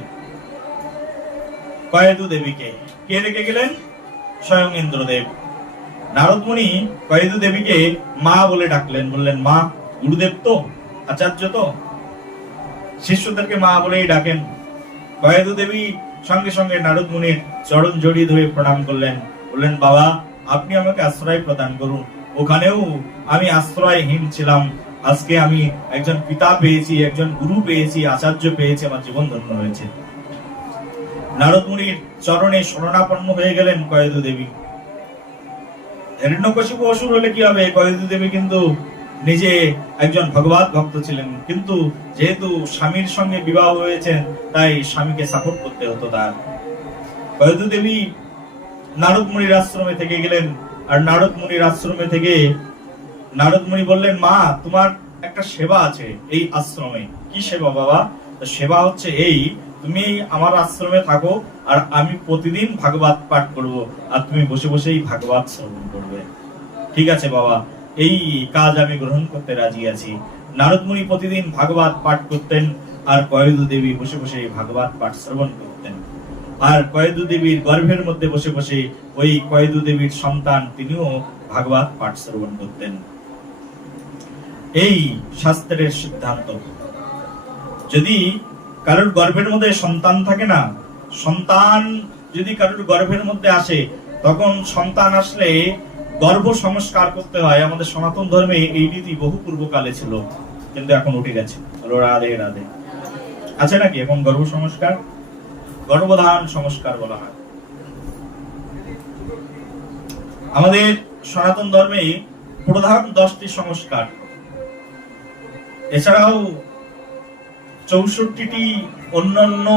কয়েদু দেবীকে। কে রেখে গেলেন? স্বয়ং ইন্দ্রদেব। নারদ মুনি কয়েদু দেবীকে মা বলে ডাকলেন, বললেন মা। গুরুদেব তো, আচার্য তো, শিষ্যদেরকে মা বলেই ডাকেন। কয়েদু দেবী সঙ্গে সঙ্গে নারদ মুনির চরণ জড়িয়ে ধরে প্রণাম করলেন, বললেন বাবা আপনি আমাকে আশ্রয় প্রদান করুন। ওখানেও আমি আশ্রয়হীন ছিলাম, আজকে আমি একজন পিতা পেয়েছি, একজন গুরু পেয়েছি, আচার্য পেয়েছি, আমার জীবন ধন্য হয়েছে। নারদ মুনির চরণে শরণাপন্ন হয়ে গেলেন কয়েদু দেবী। হিরণ্যকশিপু অসুর হলে কি হবে? কয়েদু দেবী কিন্তু নিজে একজন ভগবত ভক্ত ছিলেন, কিন্তু যেহেতু স্বামীর সঙ্গে বিবাহ হয়েছে তাই স্বামীকে সাপোর্ট করতে হতো তার। কয়েদু দেবী নারদ মুনির আশ্রমে থেকে গেলেন। আর নারদ মুনির আশ্রমে থেকে নারদ মুনি বললেন মা তোমার একটা সেবা আছে এই আশ্রমে। কি সেবা বাবা? সেবা হচ্ছে এই, তুমি আমার আশ্রমে থাকো আর আমি প্রতিদিন ভাগবত পাঠ করব, আর তুমি বসে বসেই ভাগবত শ্রবণ করবে। ঠিক আছে বাবা, এই কাজ আমি গ্রহণ করতে রাজি আছি। নারদ মুনি প্রতিদিন ভাগবত পাঠ করতেন, আর কয়েদু দেবী বসে বসে ভাগবত পাঠ শ্রবণ করতেন। আর কয়েদু দেবীর গর্ভের মধ্যে বসে বসে ওই কয়েদু দেবীর সন্তান তিনিও ভাগবত পাঠ শ্রবণ করতেন। এই শাস্ত্রের সিদ্ধান্ত। যদি কারোর গর্ভের মধ্যে সন্তান থাকে না, সন্তান যদি কারোর গর্ভের মধ্যে আসে, তখন সন্তান আসলে গর্ভ সংস্কার করতে হয়। আমাদের সনাতন ধর্মে এই রীতি বহু পূর্বকালে ছিল, কিন্তু এখন উঠে গেছে। রাধে রাধে। আছে নাকি এখন গর্ভ সংস্কার? গর্ভধান সংস্কার বলা হয়। আমাদের সনাতন ধর্মে প্রধান 10টি সংস্কার, এছাড়াও 64টি অন্যান্য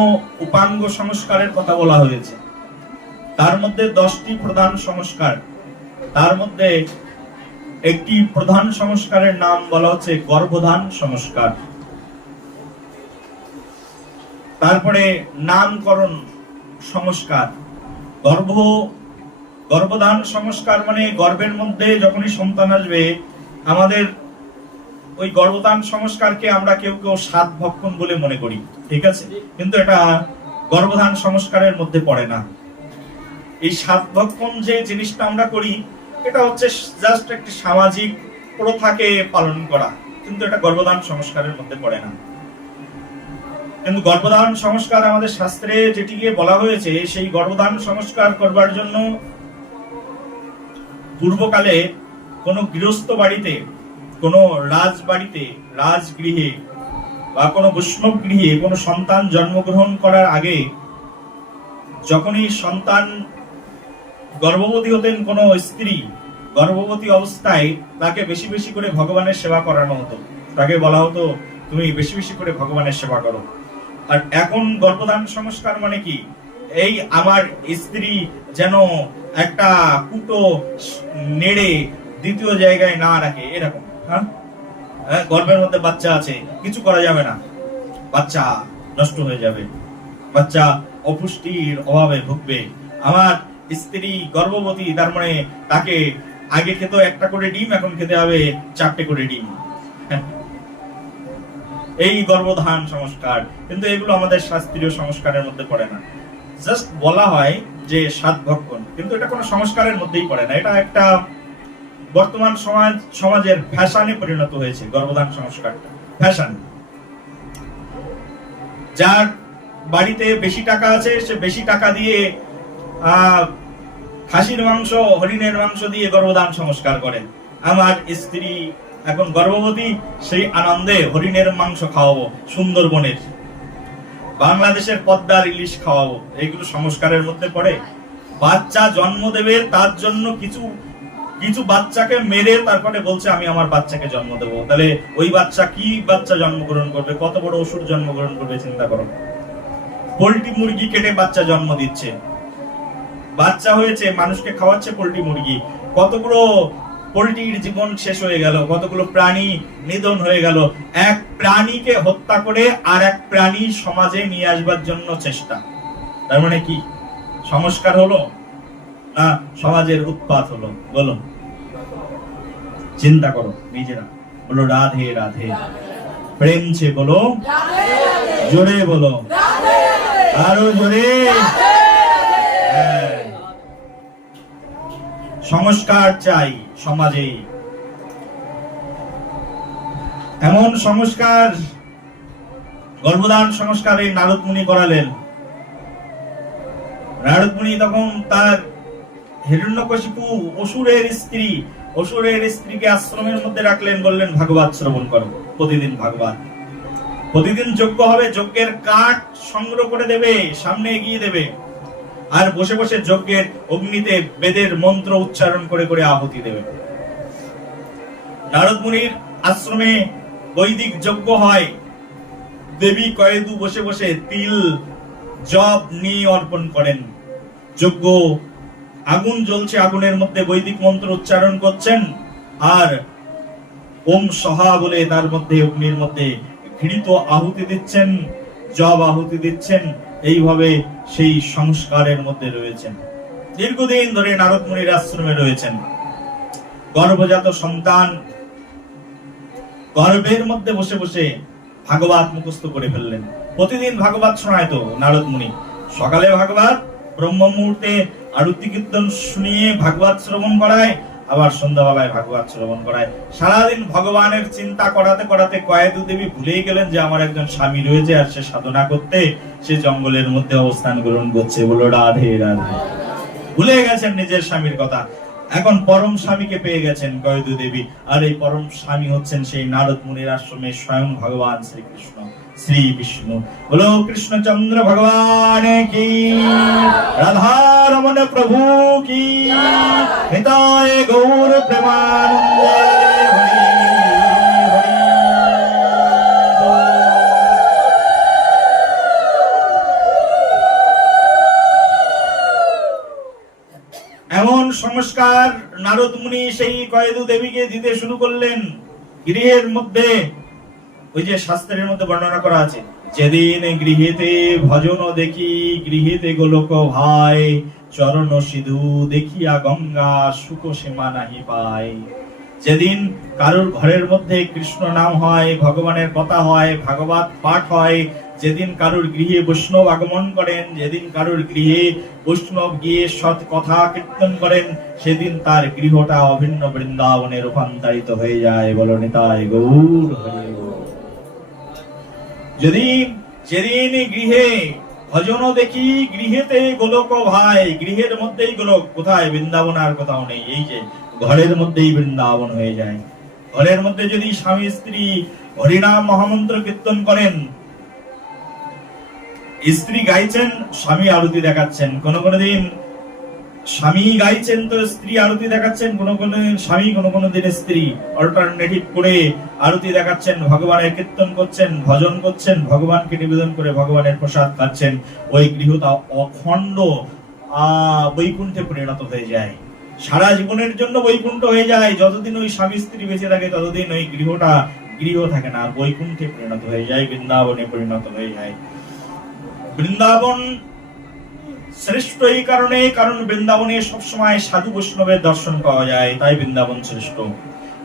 উপাঙ্গ সংস্কারের কথা বলা হয়েছে। তার মধ্যে 10টি প্রধান সংস্কার, তার মধ্যে একটি প্রধান সংস্কারের নাম বলা হচ্ছে গর্ভধান সংস্কার। তারপরে নামকরণ সংস্কার। গর্ভধান সংস্কার মানে গর্ভের মধ্যে যখনই সন্তান আসবে, আমাদের ওই গর্ভধান সংস্কারকে আমরা কেউ কেউ সাত ভক্ষণ বলে মনে করি, ঠিক আছে, কিন্তু এটা গর্ভধান সংস্কারের মধ্যে পড়ে না। এই সাত ভক্ষণ যে জিনিসটা আমরা করি, এটা হচ্ছে জাস্ট একটি সামাজিক প্রথাকে পালন করা, কিন্তু এটা গর্ভধান সংস্কারের মধ্যে পড়ে না। কিন্তু গর্ভধান সংস্কার আমাদের শাস্ত্রে যেটিকে বলা হয়েছে, সেই গর্ভধান সংস্কার করবার জন্য পূর্বকালে কোন গৃহস্থ বাড়িতে, কোন রাজবাড়িতে, রাজগৃহে বা কোন বৈষ্ণব গৃহে কোন সন্তান জন্মগ্রহণ করার আগে, যখনই সন্তান গর্ভবতী হতেন, কোন স্ত্রী গর্ভবতী অবস্থায় তাকে বেশি বেশি করে ভগবানের সেবা করানো হতো। তাকে বলা হতো তুমি বেশি বেশি করে ভগবানের সেবা করো। আর এখন গর্ভধান সংস্কার মানে কি? এই আমার স্ত্রী যেন একটা কুটো নেড়ে দ্বিতীয় জায়গায় না রাখে, এরকম। হ্যাঁ, গর্ভের মধ্যে বাচ্চা আছে, কিছু করা যাবে না, বাচ্চা নষ্ট হয়ে যাবে, বাচ্চা অপুষ্টির অভাবে ভুগবে। আমার স্ত্রী গর্ভবতী, তার মানে তাকে আগে খেত একটা করে ডিম, এখন খেতে হবে 4টে করে ডিম। এই গর্ভধান সংস্কার, কিন্তু এগুলো আমাদের শাস্ত্রীয় সংস্কারের মধ্যে পড়ে না। জাস্ট বলা হয় যে সাত ভক্ষণ, কিন্তু এটা কোনো সংস্কারের মধ্যেই পড়ে না। এটা একটা বর্তমান সমাজের ফ্যাশনে পরিণত হয়েছে গর্ভদান সংস্কারটা, ফ্যাশন। যার বাড়িতে বেশি টাকা আছে সে বেশি টাকা দিয়ে খাসির মাংস, হরিণের মাংস দিয়ে গর্ভদান সংস্কার করেন। আমার স্ত্রী এখন গর্ভবতী, সেই আনন্দে হরিণের মাংস খাওয়াবো, সুন্দরবনের বাংলাদেশের পদ্মার ইলিশ খাওয়াবো, এইগুলো সংস্কারের মধ্যে পড়ে? বাচ্চা জন্ম দেবে তার জন্য কিছু কিছু বাচ্চাকে মেরে তারপরে বলছে আমি আমার বাচ্চাকে জন্ম দেবো। তাহলে ওই বাচ্চা কি বাচ্চা জন্মগ্রহণ করবে, কত বড় অসুর জন্মগ্রহণ করবে চিন্তা করো। পোল্ট্রি মুরগি কেটে বাচ্চা জন্ম দিচ্ছে, বাচ্চা হয়েছে, মানুষকে খাওয়াচ্ছে পোল্ট্রি মুরগি। কতগুলো পোল্ট্রির জীবন শেষ হয়ে গেল, কতগুলো প্রাণী নিধন হয়ে গেল। এক প্রাণীকে হত্যা করে আর এক প্রাণী সমাজে নিয়ে আসবার জন্য চেষ্টা। তার মানে কি সংস্কার হলো না সমাজের উৎপাত হলো? বলো, চিন্তা করো নিজেরা। বলো রাধে রাধে, প্রেম সে বলো, জোরে বলো, আরো জোরে। সংস্কার চাই সমাজে, এমন সংস্কার গর্ভদান সংস্কার এই নারদ মুনি করালেন। নারদ মুনি তখন তার হিরণ্যকশিপু অসুরের স্ত্রীকে আশ্রমের মধ্যে রাখলেন, বললেন ভাগবত শ্রবণ করো, প্রতিদিন ভাগবত, প্রতিদিন যজ্ঞ হবে, যজ্ঞের কাঠ সংগ্রহ করে দেবে, সামনে এগিয়ে দেবে, আর বসে বসে যজ্ঞের অগ্নিতে বেদের মন্ত্র উচ্চারণ করে করে আহুতি দেবে। নারদ মুনির আশ্রমে বৈদিক যজ্ঞ হয়, দেবী কয়েদু বসে বসে তিল জপ নিয়ে অর্পণ করেন। যজ্ঞ আগুন জ্বলছে, আগুনের মধ্যে বৈদিক মন্ত্র উচ্চারণ করছেন, আর ওম সহা বলে তার মধ্যে অগ্নির মধ্যে ঘৃত আহুতি দিচ্ছেন, জব আহুতি দিচ্ছেন। এইভাবে সেই সংস্কারের মধ্যে রয়েছেন, দীর্ঘদিন ধরে নারদ মুনির আশ্রমে রয়েছেন। গর্ভজাত সন্তান গর্ভের মধ্যে বসে বসে ভাগবত মুখস্থ করে ফেললেন। প্রতিদিন ভাগবত শোনায় তো নারদ মুনি, সকালে ভাগবত, ব্রহ্ম মুহূর্তে আরতি কীর্তন শুনিয়ে ভাগবত শ্রবণ করায়, আবার সন্ধ্যাবেলায় ভাগবত শ্রবণ করায়। সারাদিন ভগবানের চিন্তা করাতে করাতে কয়েদু দেবী ভুলেই গেলেন যে আমার একজন স্বামী রয়েছে, আর সে সাধনা করতে সে জঙ্গলের মধ্যে অবস্থান গ্রহণ করছে। বলো রাধে রাধে। ভুলে গেছেন নিজের স্বামীর কথা, এখন পরম স্বামীকে পেয়ে গেছেন কয়েদু দেবী, আর এই পরম স্বামী হচ্ছেন সেই নারদ মুনির আশ্রমে স্বয়ং ভগবান শ্রীকৃষ্ণ, শ্রী বিষ্ণু। বলো কৃষ্ণচন্দ্র ভগবান কি, রাধারমণ প্রভু কি, নিতায় গৌর প্রেমানন্দে। এমন সংস্কার নারদ মুনি সেই কয়েদু দেবীকে দিতে শুরু করলেন। গৃহের মধ্যে ওই যে শাস্ত্রের মধ্যে বর্ণনা করা আছে, যেদিন গৃহেতে ভজন দেখি, গৃহেতে গোলক ভাই, চরণ সিধু দেখিয়া গঙ্গা, সুখ সীমা নাহি পায়। যেদিন কারুর ঘরের মধ্যে কৃষ্ণ নাম হয়, ভগবানের কথা হয়, ভাগবত পাঠ হয়, যেদিন কারুর গৃহে বৈষ্ণব আগমন করেন, যেদিন কারুর গৃহে বৈষ্ণব গিয়ে সৎ কথা কীর্তন করেন, সেদিন তার গৃহটা অভিন্ন বৃন্দাবনে রূপান্তরিত হয়ে যায়। বলো নিতাই গৌর হরি। যেদিন গৃহে ভজন দেখি, গৃহেতে গোলক ভাই, গৃহের মধ্যেই গোলক, কোথায় বৃন্দাবন আর কোথাও নেই, এই যে ঘরের মধ্যেই বৃন্দাবন হয়ে যায়। ঘরের মধ্যে যদি স্বামী স্ত্রী হরিনাম মহামন্ত্র কীর্তন করেন, স্ত্রী গাইছেন, স্বামী আরতি দেখাচ্ছেন, কোন কোন দিন স্বামী গাইছেন তো স্ত্রী আরতি দেখাচ্ছেন, কোন কোন স্বামী কোন কোন দিন স্ত্রী, অল্টারনেটিভ করে আরতি দেখাচ্ছেন, ভগবানের কীর্তন করছেন, ভজন করছেন, ভগবানকে নিবেদন করে ভগবানের প্রসাদ খাচ্ছেন। ওই গৃহটা অখণ্ড বৈকুণ্ঠে পরিণত হয়ে যায়, সারা জীবনের জন্য বৈকুণ্ঠ হয়ে যায়। যতদিন ওই স্বামী স্ত্রী বেঁচে থাকে ততদিন ওই গৃহটা গৃহ থাকে না, বৈকুণ্ঠে পরিণত হয়ে যায়, বৃন্দাবনে পরিণত হয়ে যায়। বৃন্দাবন শ্রেষ্ঠ এই কারণে, কারণ বৃন্দাবনে সবসময় সাধু বৈষ্ণবের দর্শন পাওয়া যায়, তাই বৃন্দাবন শ্রেষ্ঠ।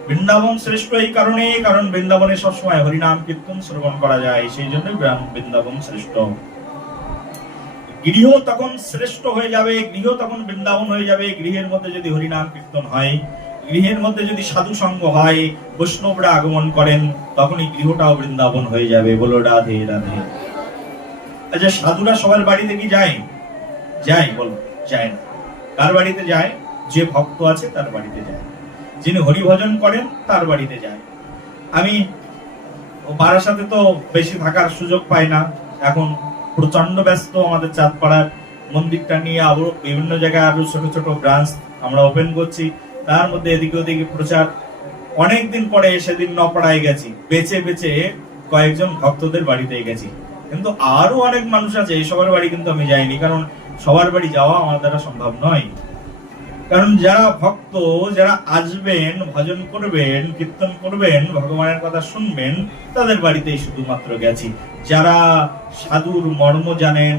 বৃন্দাবন শ্রেষ্ঠ এই কারণে, কারণ বৃন্দাবনে সবসময় হরিনাম কীর্তন শ্রবণ করা যায়, সেই জন্য বৃন্দাবন শ্রেষ্ঠ। গৃহ তখন শ্রেষ্ঠ হয়ে যাবে, গৃহ তখন বৃন্দাবন হয়ে যাবে। গৃহের মধ্যে যদি হরিনাম কীর্তন হয়, গৃহের মধ্যে যদি সাধু সঙ্গ হয়, বৈষ্ণবরা আগমন করেন, তখনই গৃহটাও বৃন্দাবন হয়ে যাবে। বলো রাধে রাধে। আচ্ছা, সাধুরা সবার বাড়িতে কি যায়? যায়? বলো, যায় না। কার বাড়িতে যায়? যে ভক্ত আছে তার বাড়িতে যায়, যিনি হরিভজন করেন তার বাড়িতে যায়। আমি বারাসাতে তো বেশি থাকার সুযোগ পাই না, এখন প্রচন্ড ব্যস্ত। আমাদের চাঁদপাড়ার মন্দিরটা নিয়ে আরো বিভিন্ন জায়গায় আরো ছোট ছোট ব্রাঞ্চ আমরা ওপেন করছি, তার মধ্যে এদিকে ওদিকে প্রচার। অনেকদিন পরে সেদিন নপাড়ায় গেছি, বেছে বেছে কয়েকজন ভক্তদের বাড়িতে গেছি, কিন্তু আরো অনেক মানুষ আছে, সবার বাড়ি কিন্তু আমি যাইনি, কারণ সবার বাড়ি যাওয়া আমার দ্বারা সম্ভব নয়। কারণ যারা ভক্ত, যারা আসবেন, ভজন করবেন, কীর্তন করবেন, ভগবানের কথা শুনবেন, তাদের বাড়িতেই শুধুমাত্র গেছি। যারা সাধুর মর্ম জানেন,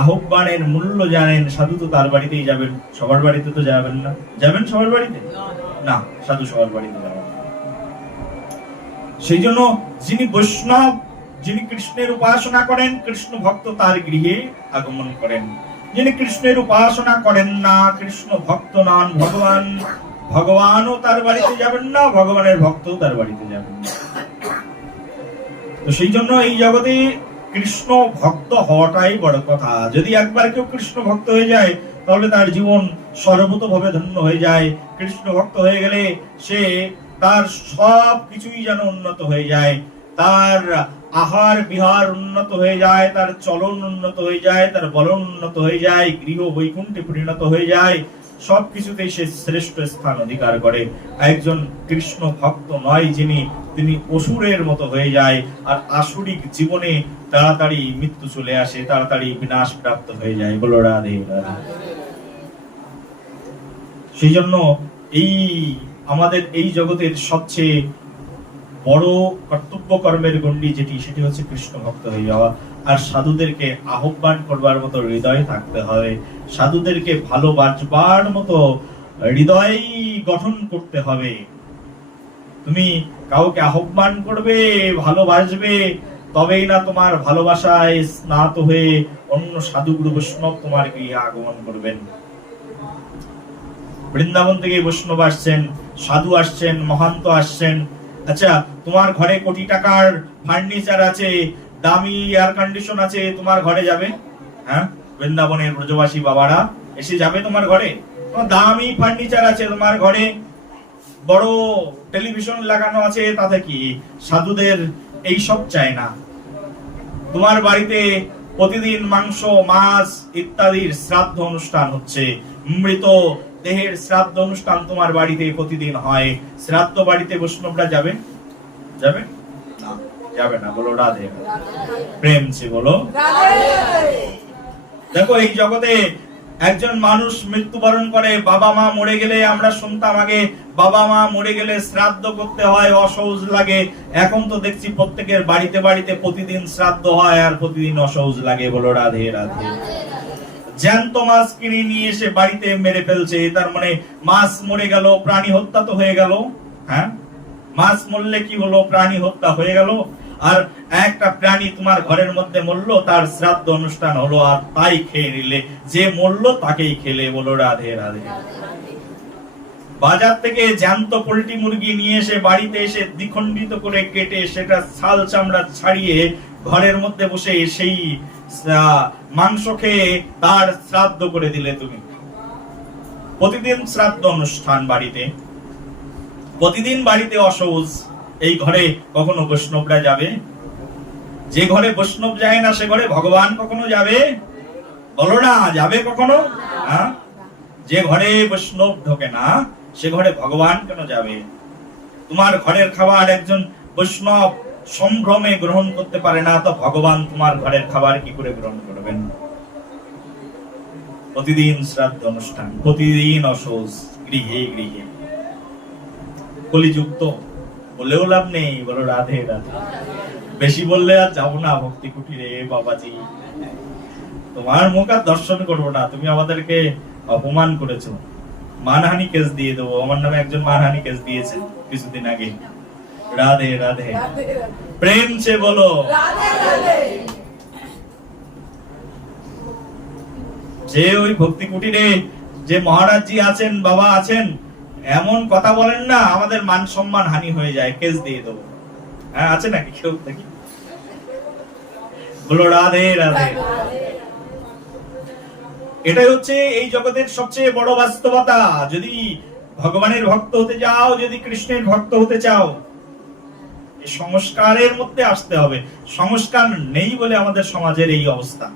আহ্বানের মূল্য জানেন, সাধু তো তার বাড়িতেই যাবেন, সবার বাড়িতে তো যাবেন না। যাবেন সবার বাড়িতে? না, সাধু সবার বাড়িতে যাবেন। সেই জন্য যিনি বৈষ্ণব, যিনি কৃষ্ণের উপাসনা করেন, কৃষ্ণ ভক্ত তার গৃহে আগমন করেন। যিনি কৃষ্ণের উপাসনা করেন না, কৃষ্ণ ভক্ত নন, ভগবানও তার বাড়িতে যাবেন না, ভগবানের ভক্তও তার বাড়িতে যাবেন না। তো সেই জন্য এই জগতে কৃষ্ণ ভক্ত হওয়াটাই বড় কথা। যদি একবার কেউ কৃষ্ণ ভক্ত হয়ে যায়, তাহলে তার জীবন সর্বতোভাবে ধন্য হয়ে যায়। কৃষ্ণ ভক্ত হয়ে গেলে সে তার সব কিছুই যেন উন্নত হয়ে যায়, তার আহার বিহার উন্নত হয়ে যায়, তার চলন উন্নত হয়ে যায়, তার বলন উন্নত হয়ে যায়, গৃহ বৈকুণ্ঠে পরিণত হয়ে যায়, সবকিছুতেই সে শ্রেষ্ঠ স্থান অধিকার করে। একজন কৃষ্ণ ভক্ত নয় যিনি, তিনি অসুরের মতো হয়ে যায়, আর আসুরিক জীবনে তাড়াতাড়ি মৃত্যু চলে আসে, তাড়াতাড়ি বিনাশ প্রাপ্ত হয়ে যায়। বলো রাধে রাধে। সেই জন্য এই আমাদের এই জগতের সবচেয়ে বড় কর্তব্য কর্মের গণ্ডি যেটি, সেটি হচ্ছে কৃষ্ণ ভক্ত হয়ে যাওয়া। আর সাধুদেরকে আহ্বান করবার মতো হৃদয় থাকতে হবে, সাধুদেরকে ভালোবাসবার মতো হৃদয় গঠন করতে হবে। তুমি কাউকে আহ্বান করবে, ভালোবাসবে, তবেই না তোমার ভালোবাসায় স্নাত হয়ে অন্য সাধুগুরু বৈষ্ণব তোমার গৃহে আগমন করবেন। বৃন্দাবন থেকে বৈষ্ণব আসছেন, সাধু আসছেন, মহান্ত আসছেন। আচ্ছা, তোমার ঘরে কোটি টাকার ফার্নিচার আছে, দামি এয়ার কন্ডিশন আছে, তোমার ঘরে যাবে? হ্যাঁ, বৃন্দাবনের ব্রজবাসী বাবারা এসে যাবে তোমার ঘরে? দামি ফার্নিচার আছে তোমার ঘরে, বড় টেলিভিশন লাগানো আছে, তাতে কি? সাধুদের এই সব চাই না। তোমার বাড়িতে প্রতিদিন মাংস, মাছ ইত্যাদির শ্রাদ্ধ অনুষ্ঠান হচ্ছে, মৃত দেহের শ্রাদ্ধ অনুষ্ঠান তোমার বাড়িতে প্রতিদিন হয়। শ্রাদ্ধ বাড়িতে বৈষ্ণবরা যাবে? যাবে না, যাবে না। বলো রাধে। প্রেম সে বলো। দেখো, এই জগতে একজন মানুষ মৃত্যুবরণ করে, বাবা মা মরে গেলে আমরা শুনতাম আগে বাবা মা মরে গেলে শ্রাদ্ধ করতে হয়, অসহজ লাগে। এখন তো দেখছি প্রত্যেকের বাড়িতে বাড়িতে প্রতিদিন শ্রাদ্ধ হয় আর প্রতিদিন অসহজ লাগে। বলো রাধে রাধে। জ্যান্ত মাছ কিনে নিয়ে এসে বাড়িতে মেরে ফেলছে, তার মানে মাছ মরে গেল, প্রাণী হত্যা তো হয়ে গেল। হ্যাঁ, মাছ মরলে কি হলো? প্রাণী হত্যা হয়ে গেল। আর একটা প্রাণী তোমার ঘরের মধ্যে মরলো, তার শ্রাদ্ধ অনুষ্ঠান হলো, আর তাই খেয়ে নিলে, যে মরলো তাকেই খেলে। বলো রাধে রাধে। বাজার থেকে জ্যান্ত পোল্ট্রি মুরগি নিয়ে এসে বাড়িতে এসে দ্বিখণ্ডিত করে কেটে সেটা ছাল চামড়া ছাড়িয়ে ঘরের মধ্যে বসে সেই মাংস খেয়ে তার শ্রাদ্ধ করে দিলে তুমি। প্রতিদিন শ্রাদ্ধ অনুষ্ঠান বাড়িতে, প্রতিদিন বাড়িতে অসহজ। এই ঘরে কখনো বৈষ্ণবরা যাবে? যে ঘরে বৈষ্ণব যায় না সে ঘরে ভগবান কখনো যাবে? বলো না, যাবে কখনো? হ্যাঁ, যে ঘরে বৈষ্ণব ঢোকে না সে ঘরে ভগবান কেন যাবে? তোমার ঘরের খাবার একজন বৈষ্ণব সম্ভ্রমে গ্রহণ করতে পারে না, তো ভগবান তোমার ঘরের খাবার কি করে গ্রহণ করবেন? প্রতিদিন শ্রাদ্ধ অনুষ্ঠান, প্রতিদিন অসহজ, গৃহে গৃহে। কলিযুক্ত বলেও লাভ নেই। বলো রাধে রাধে। বেশি বললে আর যাবো না ভক্তি কুটিরে বাবাজি, তোমার মুখ আর দর্শন করবো না। তুমি আমাদেরকে অপমান করেছো, মানহানি কেস দিয়ে দেবো। আমার নামে একজন মানহানি কেস দিয়েছে কিছুদিন আগে। রাধে রাধে। প্রেম সে বলো। যে ওই ভক্তি কুটিরে যে মহারাজজি আছেন, বাবা আছেন, এমন কথা বলেন না আমাদের মান সম্মান হানি হয়ে যায়, কেস দিয়ে দেবো। হ্যাঁ, আছে নাকি কেউ? দেখি, বলো রাধে রাধে। এটাই হচ্ছে এই জগতের সবচেয়ে বড় বাস্তবতা। যদি ভগবানের ভক্ত হতে যাও, যদি কৃষ্ণের ভক্ত হতে চাও, এই সংস্কারের মধ্যে আসতে হবে। সংস্কার নেই বলে আমাদের সমাজের এই অবস্থা।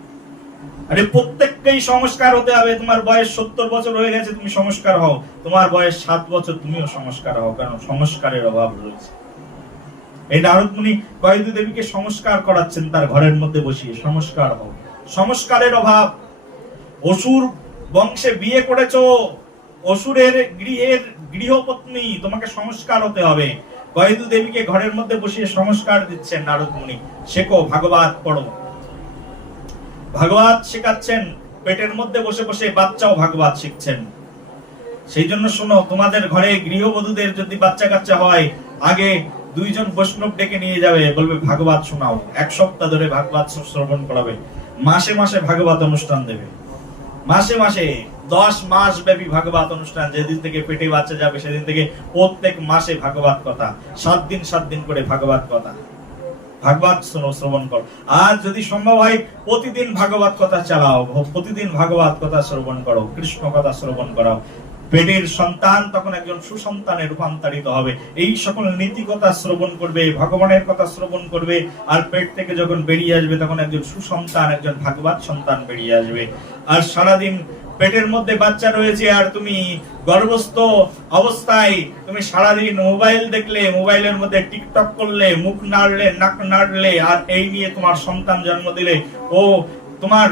আরে প্রত্যেককেই সংস্কার হতে হবে। তোমার বয়স 70 বছর হয়ে গেছে, তুমি সংস্কার হও। তোমার বয়স 7 বছর, তুমিও সংস্কার হও, কারণ সংস্কারের অভাব রয়েছে। এই নারদ মুনি কয়েদু দেবীকে সংস্কার করাচ্ছেন তার ঘরের মধ্যে বসিয়ে, সংস্কার হও। সংস্কারের অভাব। অসুর বংশে বিয়ে করেছো, অসুরের গৃহের গৃহপত্নী, তোমাকে সংস্কার হতে হবে। কয়েদু দেবীকে ঘরের মধ্যে বসিয়ে সংস্কার দিচ্ছেন নারদ মুনি। শেখো, ভাগবত পড়ো। ভাগবত শেখাচ্ছেন, পেটের মধ্যে বসে বসে বাচ্চাও ভাগবত শিখছেন। সেই জন্য শোনো, তোমাদের ঘরে গৃহবধূদের যদি বাচ্চা কাচ্চা হয়, আগে 2 জন বৈষ্ণব ডেকে নিয়ে যাবে, বলবে ভাগবত শোনাও। 1 সপ্তাহ ধরে ভাগবত শ্রবণ করাবে। মাসে মাসে ভাগবত অনুষ্ঠান দেবে। মাসে মাসে 10 মাস ব্যাপী ভাগবত অনুষ্ঠান। যেদিন থেকে পেটে বাচ্চা যাবে সেদিন থেকে প্রত্যেক মাসে ভাগবত কথা, 7 দিন 7 দিন করে ভাগবত কথা, ভাগবত শ্রবণ কর। আর যদি সম্ভব হয় প্রতিদিন ভাগবত কথা চালাও, প্রতিদিন ভাগবত কথা শ্রবণ করো, কৃষ্ণ কথা শ্রবণ করাও। পেটের সন্তান তখন একজন সুসন্তানে রূপান্তরিত হবে। এই সকল নীতি কথা শ্রবণ করবে, ভগবানের কথা শ্রবণ করবে, আর পেট থেকে যখন বেরিয়ে আসবে তখন একজন সুসন্তান, একজন ভাগবত সন্তান বেরিয়ে আসবে। আর সারাদিন পেটের মধ্যে বাচ্চা রয়েছে, আর তুমি গর্ভস্থ অবস্থায় তুমি সারাদিন মোবাইল দেখলে, মোবাইলের মধ্যে টিকটক করলে, মুখ নাড়লে, নাক নাড়লে, আর এই নিয়ে তোমার সন্তান জন্ম দিলে। ও তোমার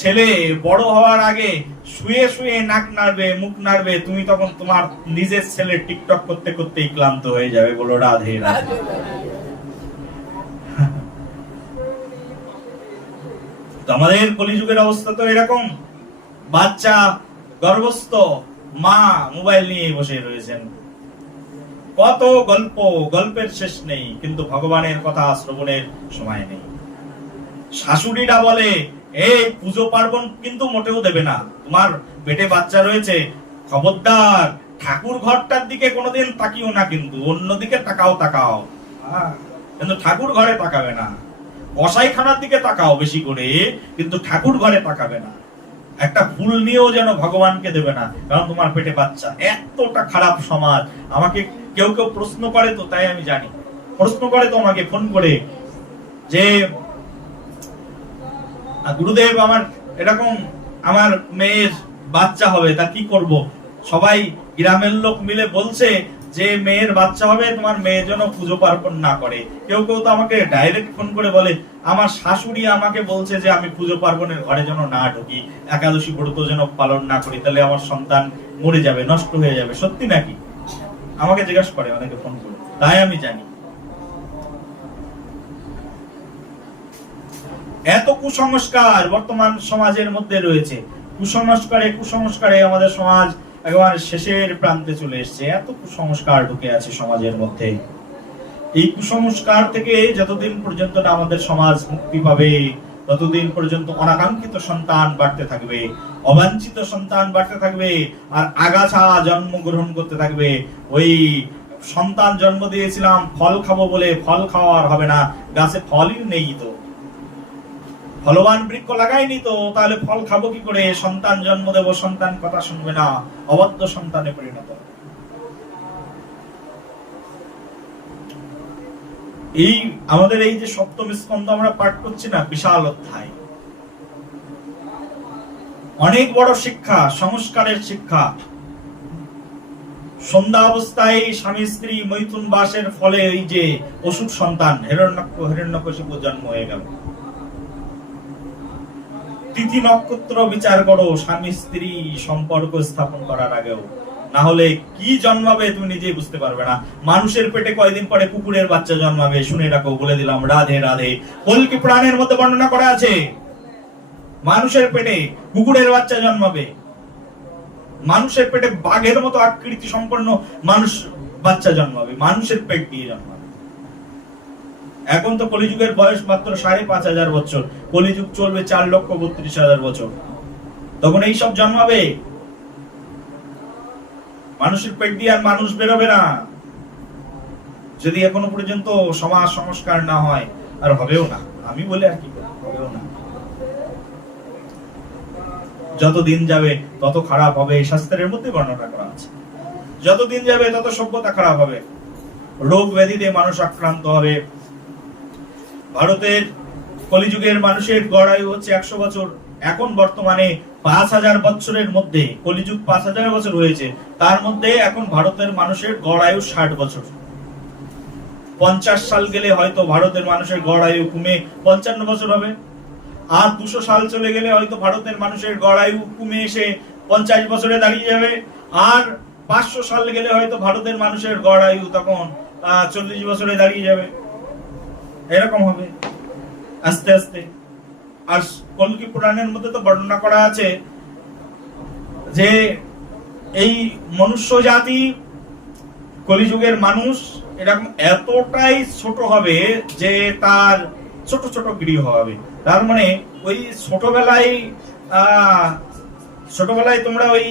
ছেলে বড় হওয়ার আগে শুয়ে শুয়ে নাক নাড়বে, মুখ নাড়বে, তুমি তখন তোমার নিজের ছেলে টিকটক করতে করতেই ক্লান্ত হয়ে যাবে। বলো রাধে রাধে। আমাদের কলিযুগের অবস্থা তো এরকম। বাচ্চা গর্ভস্থ, মা মোবাইল নিয়ে বসে রয়েছেন। কত গল্প, গল্পের শেষ নেই, কিন্তু ভগবানের কথা শ্রবণের সময় নেই। শাশুড়িরা বলে, এই পুজো পার্বণ কিন্তু মোটেও দেবে না, তোমার পেটে বাচ্চা রয়েছে, খবরদার ঠাকুর ঘরটার দিকে কোনোদিন তাকিও না, কিন্তু অন্যদিকে তাকাও তাকাও, কিন্তু ঠাকুর ঘরে তাকাবে না। কসাইখানার দিকে তাকাও বেশি করে, কিন্তু ঠাকুর ঘরে তাকাবে না। একটা ফুল নিয়েও যেন ভগবানকে দেবে না, কারণ তোমার পেটে বাচ্চা। এতটা খারাপ সমাজ। আমাকে কেউ কেউ প্রশ্ন করে, তো তাই আমি জানি, প্রশ্ন করে তো আমাকে ফোন করে যে গুরুদেব, আমার এরকম আমার মেয়ের বাচ্চা হবে, তা কি করব? সবাই গ্রামের লোক মিলে বলছে যে মেয়ের বাচ্চা হবে, তোমার মেয়ে যেন পুজো পার্বণ না করে। কেউ কেউ তো আমাকে ডাইরেক্ট ফোন করে বলে, আমার শাশুড়ি আমাকে বলছে যে আমি পুজো পার্বণের ঘরে যেন না ঢুকি, একাদশী ব্রত যেন পালন না করি, তাহলে আমার সন্তান মরে যাবে, নষ্ট হয়ে যাবে। সত্যি নাকি? আমাকে জিজ্ঞাসা করে অনেকে ফোন করে, তাই আমি জানি। এত কুসংস্কার বর্তমান সমাজের মধ্যে রয়েছে। কুসংস্কারে আমাদের সমাজ একেবারে শেষের প্রান্তে চলে এসেছে। এত কুসংস্কার ঢুকে আছে সমাজের মধ্যে। এই কুসংস্কার থেকে যতদিন পর্যন্ত না আমাদের সমাজ মুক্তি পাবে, ততদিন পর্যন্ত অনাকাঙ্ক্ষিত সন্তান বাড়তে থাকবে, অবাঞ্ছিত সন্তান বাড়তে থাকবে, আর আগাছা জন্মগ্রহণ করতে থাকবে। ওই সন্তান জন্ম দিয়েছিলাম ফল খাবো বলে, ফল খাওয়ার হবে না, গাছে ফলই নেই, তো ফলবান বৃক্ষ লাগাইনি, তো তাহলে ফল খাবো কি করে? সন্তান জন্ম দেব, সন্তান কথা শুনবে না, অবাধ্য সন্তানে পরিণত। এই আমাদের এই যে সপ্তম স্কন্ধ আমরা পাঠ করছি না, বিশাল অধ্যায়, অনেক বড় শিক্ষা, সংস্কারের শিক্ষা। সন্ধ্যা অবস্থায় স্বামী স্ত্রী মৈথুন বাসের ফলে এই যে অসুর সন্তান হিরণ্যকশিপু জন্ম হয়ে গেল। তিথি নক্ষত্র বিচার করো স্বামী স্ত্রী সম্পর্ক স্থাপন করার আগেও, না হলে কি জন্মাবে তুমি নিজেই বুঝতে পারবে না। মানুষের পেটে কয়দিন পরে কুকুরের বাচ্চা জন্মাবে, শুনে রাখো, বলে দিলাম। রাধে রাধে। কল্কি পুরাণের মধ্যে বর্ণনা করা আছে, মানুষের পেটে কুকুরের বাচ্চা জন্মাবে, মানুষের পেটে বাঘের মতো আকৃতি সম্পন্ন মানুষ বাচ্চা জন্মাবে, মানুষের পেট দিয়ে জন্মাবে। এখন তো কলিযুগের বয়স মাত্র 5,500 বছর, কলিযুগ চলবে 4,32,000 বছর। তখন এইসব জন্মাবে। মানুষের পেট দিয়ে আর মানুষ বেরোবে না যদি এখনো পর্যন্ত সমাজ সংস্কার না হয়, আর হবেও না। আমি বলে আর কি হবেও না। যত দিন যাবে তত খারাপ হবে, শাস্ত্রের মধ্যে বর্ণনা করা আছে। যত দিন যাবে তত সভ্যতা খারাপ হবে, রোগ ব্যাধিতে মানুষ আক্রান্ত হবে। ভারতের কলিযুগের মানুষের গড় আয়ু হচ্ছে 100 বছর। এখন বর্তমানে 5000 বছরের মধ্যে, কলিযুগ 5000 বছর হয়েছে, তার মধ্যে এখন ভারতের মানুষের গড় আয়ু 60 বছর। 50 সাল গেলে হয়তো ভারতের মানুষের গড় আয়ু কমে 55 বছর হবে। আর 200 সাল চলে গেলে হয়তো ভারতের মানুষের গড় আয়ু কমে এসে 50 বছরে দাঁড়িয়ে যাবে। আর 500 সাল গেলে হয়তো ভারতের মানুষের গড় আয়ু তখন 40 বছরে দাঁড়িয়ে যাবে। এরকম হবে আস্তে আস্তে। আর কল্কি পুরাণের মধ্যে তো বর্ণনা করা আছে যে এই মনুষ্য জাতি, কলিযুগের মানুষ এরকম এতটাই ছোট হবে যে তার ছোট ছোট গৃহ হবে। তার মানে ওই ছোটবেলায় তোমরা ওই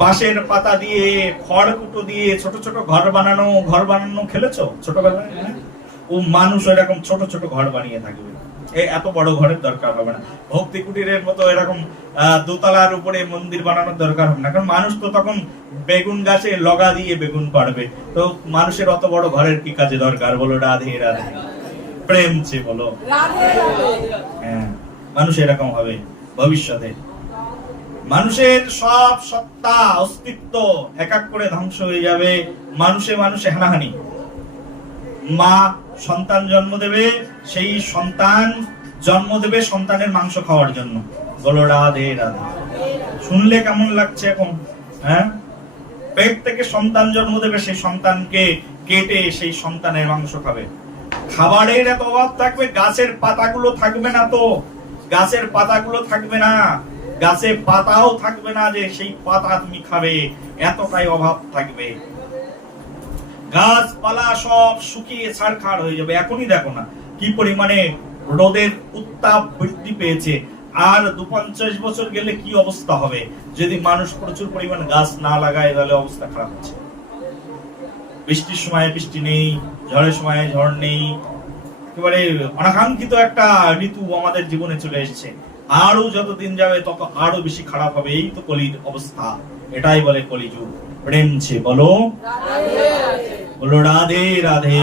বাঁশের পাতা দিয়ে, খড়কুটো দিয়ে ছোট ছোট ঘর বানানো খেলেছো ছোটবেলায়? ও মানুষ এরকম ছোট ছোট ঘর বানিয়ে থাকবে। এত বড় ঘরের দরকার হবে না। ভক্তি কুটিরের মতো এরকম দোতলার উপরে মন্দির বানানোর দরকার হবে না, কারণ মানুষ তো তখন বেগুন গাছে লগা দিয়ে বেগুন পাড়বে। তো মানুষের অত বড় ঘরের কি কাজে দরকার? বলো রাধে রাধে, প্রেম চে বলো হ্যাঁ। মানুষ এরকম হবে ভবিষ্যতে। মানুষের সব সত্তা অস্তিত্ব এক এক করে ধ্বংস হয়ে যাবে। মানুষে মানুষে হানাহানি। মা সন্তান জন্ম দেবে, সেই সন্তান জন্ম দেবে সন্তানের মাংস খাওয়ার জন্য। বলো রাধে রাধে। শুনলে কেমন লাগছে এখন? হ্যাঁ, পেট থেকে সন্তান জন্ম দেবে, সেই সন্তানকে কেটে সেই সন্তানের মাংস খাবে। খাবারের এত অভাব থাকবে, গাছের পাতাগুলো থাকবে না। তো গাছের পাতাগুলো থাকবে না, গাছে পাতাও থাকবে না যে সেই পাতা তুমি খাবে, এতটাই অভাব থাকবে। গাছপালা সব শুকিয়ে ছারখাড় হয়ে যাবে। এখনই দেখো না কি পরিমাণে রোদের উত্তাপ বৃদ্ধি পেয়েছে। আর 2-50 বছর গেলে কি অবস্থা হবে যদি মানুষ প্রচুর পরিমাণ গাছ না লাগায়, তাহলে অবস্থা খারাপ হচ্ছে। বৃষ্টির সময় বৃষ্টি নেই, ঝড়ের সময় ঝড় নেই। একেবারে অনাকাঙ্ক্ষিত একটা ঋতু আমাদের জীবনে চলে এসেছে। আরো যত দিন যাবে তত আরো বেশি খারাপ হবে। এই তো কলির অবস্থা, এটাই বলে কলিযুগ। প্রেম ছে বলো বলো রাধে রাধে।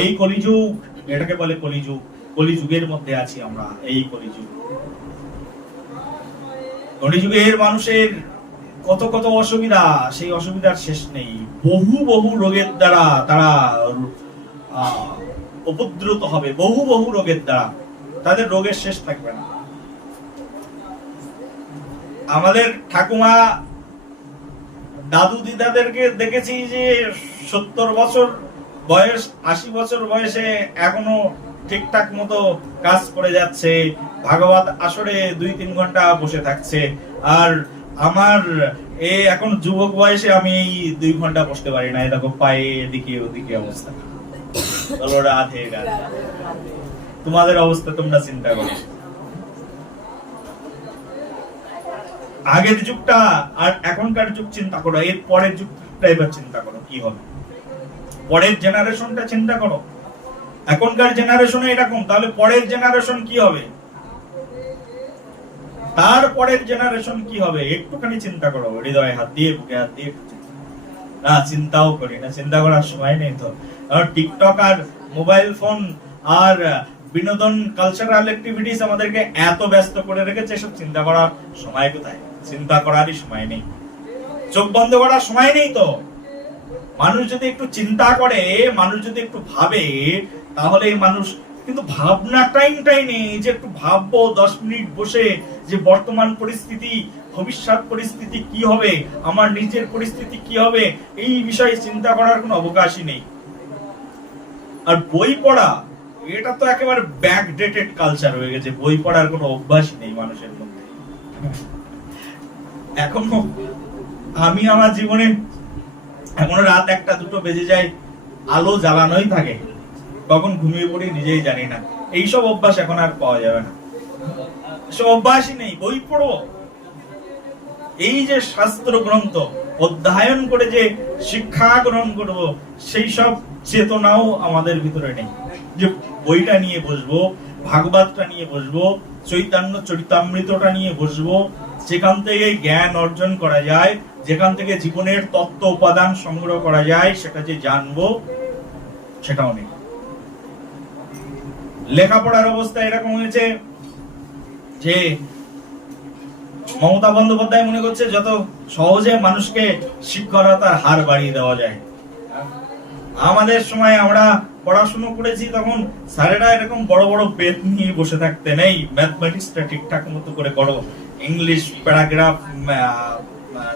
এই কলিযুগ, এটাকে বলে কলিযুগ। কলিযুগের মধ্যে আছি আমরা, এই কলিযুগ। কলিযুগের মানুষের কত কত অসুবিধা, সেই অসুবিধার শেষ নেই। বহু বহু রোগের দ্বারা তারা উপদ্রুত হবে, বহু বহু রোগের দ্বারা। তাদের রোগের শেষ থাকবে না। আমাদের ঠাকুমা দাদু দিদাদেরকে দেখেছি যে 70 বছর বয়স, 80 বছর বয়সে এখনো ঠিকঠাক মতো কাজ করে যাচ্ছে। ভাগবত আসরে 2-3 ঘন্টা বসে থাকছে। আর আমার এখন যুবক বয়সে আমি 2 ঘন্টা বসতে পারি না। দেখো পায়ে এদিকে ওদিকে অবস্থা। বলো রাধে রাধে। তোমাদের অবস্থা তোমরা চিন্তা করো। আগের যুগটা আর এখনকার যুগ চিন্তা করো, এর পরের যুগটা এবার চিন্তা করো কি হবে। পরের জেনারেশনটা চিন্তা করো। এখনকার জেনারেশনে এরকম, তাহলে পরের জেনারেশন কি হবে? তার পরের জেনারেশন কি হবে? একটুখানি চিন্তা করো, হৃদয়ে হাত দিয়ে, বুকে হাত দিয়ে। না, চিন্তাও করি না, চিন্তা করার সময় নেই তো। টিকটক আর মোবাইল ফোন আর বিনোদন, কালচারাল অ্যাক্টিভিটিস আমাদেরকে এত ব্যস্ত করে রেখেছে, সব চিন্তা করার সময় কোথায়? চিন্তা করারই সময় নেই, চোখ বন্ধ করার সময় নেই তো। মানুষ যদি একটু চিন্তা করে, মানুষ যদি একটু ভাবে, তাহলে মানুষ কিন্তু ভাবনাটাই নেই যে একটু ভাববো 10 মিনিট বসে যে বর্তমান পরিস্থিতি, ভবিষ্যৎ পরিস্থিতি কি হবে, আমার নিজের পরিস্থিতি কি হবে, এই বিষয়ে চিন্তা করার কোনো অবকাশই নেই। আর বই পড়া, এটা তো একেবারে ব্যাকডেটেড কালচার হয়ে গেছে। বই পড়ার কোনো অভ্যাসই নেই মানুষের মধ্যে। এখনো আমি আমার জীবনে এখনো রাত 1-2 বেজে যায়, আলো জ্বালানোই থাকে, কখন ঘুমিয়ে পড়ি নিজেই জানি না। এইসব অভ্যাস এখন আর পাওয়া যাবে না। সে অভ্যাসই নেই, বই পড়ো। এই যে শাস্ত্র গ্রন্থ অধ্যয়ন করে যে শিক্ষা গ্রহণ করব, সেই সব চেতনাও আমাদের ভিতরে নেই। যে বইটা নিয়ে বসবো, ভাগবতটা নিয়ে বসবো, চৈতন্য চরিতামৃতটা নিয়ে বসবো, যেখান থেকে জ্ঞান অর্জন করা যায়, যেখান থেকে জীবনের তত্ত্ব উপাদান সংগ্রহ করা যায়, সেটা যে জানবো, সেটাও নেই। লেখাপড়ার অবস্থা এরকম হয়েছে যে মমতা বন্দ্যোপাধ্যায় মনে করছে যত সহজে মানুষকে শিক্ষকতার হার বাড়িয়ে দেওয়া যায়। আমাদের সময় আমরা পড়াশোনা করেছি, তখন স্যারেরা এরকম বড় বড় বেদ নিয়ে বসে থাকতে নেই, ম্যাথমেটিক্সটা ঠিকঠাক মতো করে করো, ইংলিশ প্যারাগ্রাফ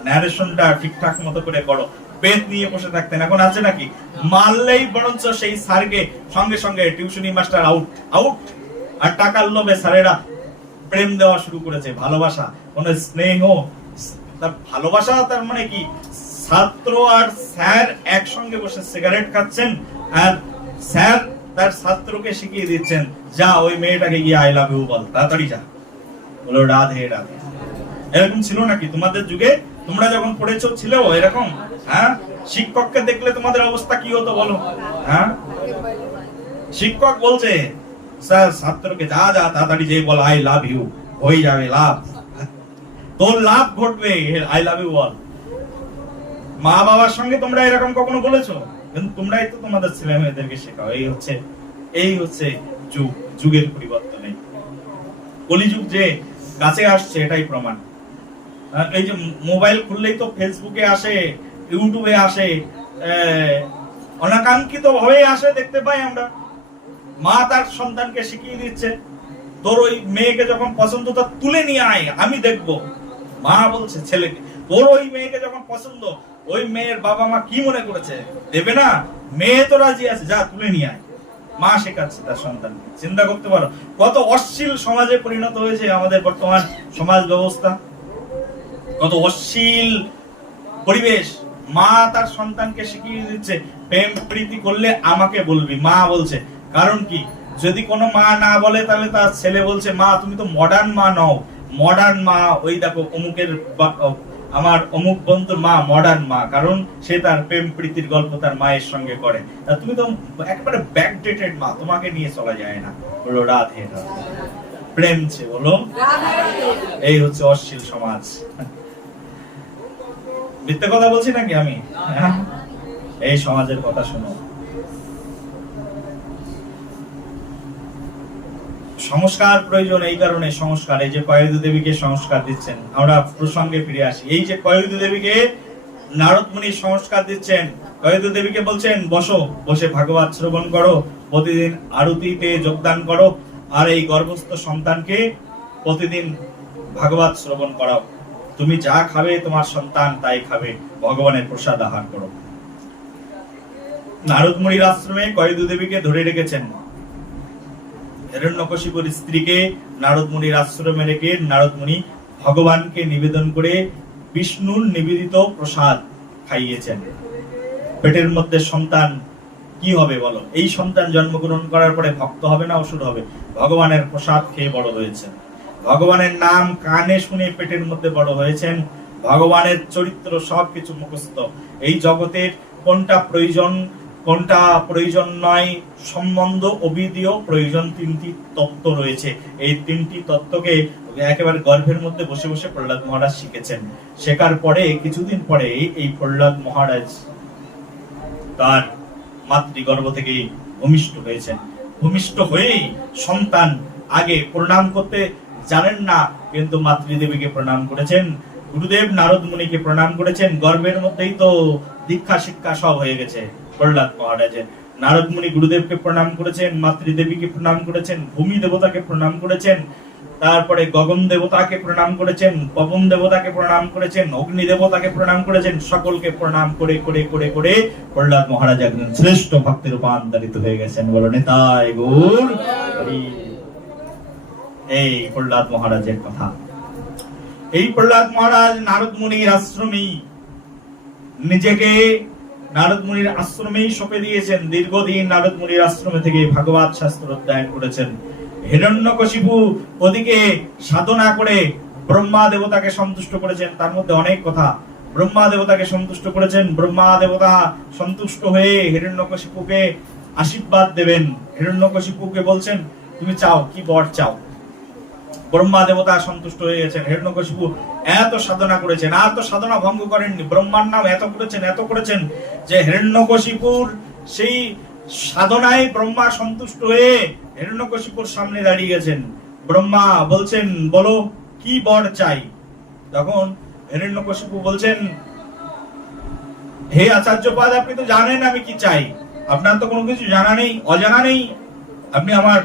ন্যারেশনটা ঠিকঠাক মতো করে করো, বেদ নিয়ে বসে থাকতেন। এখন আছে নাকি? মারলেই বরঞ্চ সেই স্যারকে সঙ্গে সঙ্গে টিউশনি মাস্টার আউট আউট। আর টাকার লোভে স্যারেরা প্রেম দেওয়া শুরু করেছে, ভালোবাসা, কোন স্নেহ। ভালোবাসা তার মানে কি? ছাত্র আর স্যার একসঙ্গে বসে সিগারেট খাচ্ছেন, আর স্যার তার ছাত্রকে শিখিয়ে দিচ্ছেন, যা ওই মেয়েটাকে গিয়ে আই লাভ ইউ বল, তাড়াতাড়ি যা, বলো রাধে রাধে। এরকম ছিল নাকি তোমাদের যুগে? তোমরা যখন পড়েছো ছিল এরকম? হ্যাঁ, শিক্ষককে দেখলে তোমাদের অবস্থা কি হতো বলো? হ্যাঁ, শিক্ষক বলছে স্যার ছাত্রকে যা যা তাড়াতাড়ি যে বল আই লাভ ইউ, হয়ে যাবে লাভ, তোর লাভ ঘটবে, আই লাভ ইউ বল। মা বাবার সঙ্গে তোমরা এরকম কখনো বলেছো? কিন্তু তোমরাই তো তোমাদের ছেলে মেয়েদেরকে শেখাও। এই হচ্ছে যুগ, যুগের পরিবর্তন। কলিযুগ যে কাছে আসছে এটাই প্রমাণ। এই যে মোবাইল খুললেই তো ফেসবুকে আসে, ইউটিউবে আসে, অনাকাঙ্ক্ষিত ভাবে আসে, দেখতে পাই আমরা। মা তার সন্তানকে শিখিয়ে দিচ্ছে, তোর ওই মেয়েকে যখন পছন্দ তা তুলে নিয়ে আয়, আমি দেখবো। মা বলছে ছেলেকে, তোর ওই মেয়েকে যখন পছন্দ, ওই মেয়ের বাবা মা কি মনে করেছে, দেবে না? মেয়ে তো রাজি আছে, যা তুলে নিয়ে আয়। মা শেখাচ্ছে তার সন্তানকে। চিন্তা করতে পারো কত অশ্লীল সমাজে পরিণত হয়েছে আমাদের বর্তমান সমাজ ব্যবস্থা, কত অশ্লীল পরিবেশ। মা তার সন্তানকে শিখিয়ে দিচ্ছে, প্রেম প্রীতি করলে আমাকে বলবি। মা বলছে, কারণ কি? যদি কোনো মা না বলে, তাহলে তার ছেলে বলছে, মা তুমি তো মডার্ন মা নও। মডার্ন মা ওই দেখো অমুকের, আমার অমুক বন্ধুর মা মডার্ন মা, কারণ সে তার প্রেম প্রীতির গল্প তার মায়ের সঙ্গে করে। তুমি তো একেবারে ব্যাকডেটেড মা, তোমাকে নিয়ে চলা যায় না। বলো রাধে রাধে, প্রেম ছে বলো। এই হচ্ছে অশ্লীল সমাজ। মিথ্যে কথা বলছি নাকি আমি? এই সমাজের কথা শোনো। সংস্কার প্রয়োজন, এই কারণে সংস্কার। এই যে কয়েদু দেবীকে সংস্কার দিচ্ছেন, আমরা প্রসঙ্গে ফিরে আসি। এই যে কয়েদু দেবীকে নারদ মুনি সংস্কার দিচ্ছেন, কয়েদু দেবীকে বলছেন বসো, বসে ভাগবত শ্রবণ করো, প্রতিদিন আরতিতে যোগদান করো, আর এই গর্ভস্থ সন্তানকে প্রতিদিন ভাগবত শ্রবণ করাও। তুমি যা খাবে তোমার সন্তান তাই খাবে, ভগবানের প্রসাদ আহার করো। নারদ মুনির আশ্রমে কয়েদু দেবীকে ধরে রেখেছেন। হিরণ্যকশিপুর স্ত্রীকে নারদ মুনির আশ্রমে রেখে নারদ মুনি ভগবানকে নিবেদন করে বিষ্ণুর নিবেদিত প্রসাদ খাইয়েছেন। পেটের মধ্যে সন্তান কি হবে বলো? এই সন্তান জন্মগ্রহণ করার পরে ভক্ত হবে না অসুর হবে? ভগবানের প্রসাদ খেয়ে বড় হয়েছেন, ভগবানের নাম কানে শুনে পেটের মধ্যে বড় হয়েছেন, ভগবানের চরিত্র সবকিছু মুখস্থ। এই জগতের কোনটা প্রয়োজন কোনটা প্রয়োজন নয়, সম্বন্ধ অবিধীয় প্রয়োজন, তিনটি তত্ত্ব রয়েছে। এই তিনটি তত্ত্বকে একেবারে গর্ভের মধ্যে বসে বসে প্রহ্লাদ মহারাজ শিখেছেন। শেখার পরে কিছুদিন পরে এই প্রহ্লাদ মহারাজ তার মাতৃগর্ভ থেকে ভূমিষ্ঠ হয়েছেন। ভূমিষ্ঠ হয়েই সন্তান আগে প্রণাম করতে জানেন না, কিন্তু মাতৃদেবীকে প্রণাম করেছেন, গুরুদেব নারদ মুনিকে প্রণাম করেছেন। গর্ভের মধ্যেই তো দীক্ষা শিক্ষা সব হয়ে গেছে প্রহ্লাদ মহারাজের। নারদ মুনি গুরুদেবকে প্রণাম করেছেন, মাতৃদেবীকে প্রণাম করেছেন, ভূমি দেবতাকে প্রণাম করেছেন, তারপরে গগন দেবতাকে প্রণাম করেছেন, পবন দেবতাকে প্রণাম করেছেন, অগ্নি দেবতাকে প্রণাম করেছেন। সকলকে প্রণাম করে করে করে করে প্রহ্লাদ মহারাজ একজন শ্রেষ্ঠ ভক্তে রূপান্তরিত হয়ে গেছেন। বলো নিতাই গৌর হরি। এই প্রহ্লাদ মহারাজের কথা। এই প্রহ্লাদ মহারাজ নারদ মুনির আশ্রমেই নিজেকে নারদ মুনির আশ্রমেই সঁপে দিয়েছেন। দীর্ঘদিন নারদ মুনির আশ্রমে থেকে ভাগবত শাস্ত্র অধ্যয়ন করেছেন। হিরণ্যকশিপু ওদিকে সাধনা করে ব্রহ্মা দেবতাকে সন্তুষ্ট করেছেন। তার মধ্যে অনেক কথা। ব্রহ্মা দেবতাকে সন্তুষ্ট করেছেন। ব্রহ্মা দেবতা সন্তুষ্ট হয়ে হিরণ্যকশিপুকে আশীর্বাদ দেবেন। হিরণ্যকশিপুকে বলছেন তুমি চাও, কি বর চাও? ব্রহ্মা দেবতা সন্তুষ্ট হয়ে গেছেন। হিরণ্যকশিপু এত সাধনা করেছেন, এত সাধনা ভঙ্গ করেননি, ব্রহ্মার নাম এত করেছেন যে হিরণ্যকশিপুর সেই সাধনায় ব্রহ্মা সন্তুষ্ট হয়ে হিরণ্যকশিপুর সামনে দাঁড়িয়ে গেছেন। ব্রহ্মা বলছেন বলো কি বর চাই? তখন হিরণ্যকশিপু বলছেন হে আচার্যপাদ, আপনি তো জানেন আমি কি চাই, আপনার তো কোনো কিছু জানা নেই, অজানা নেই, আপনি আমার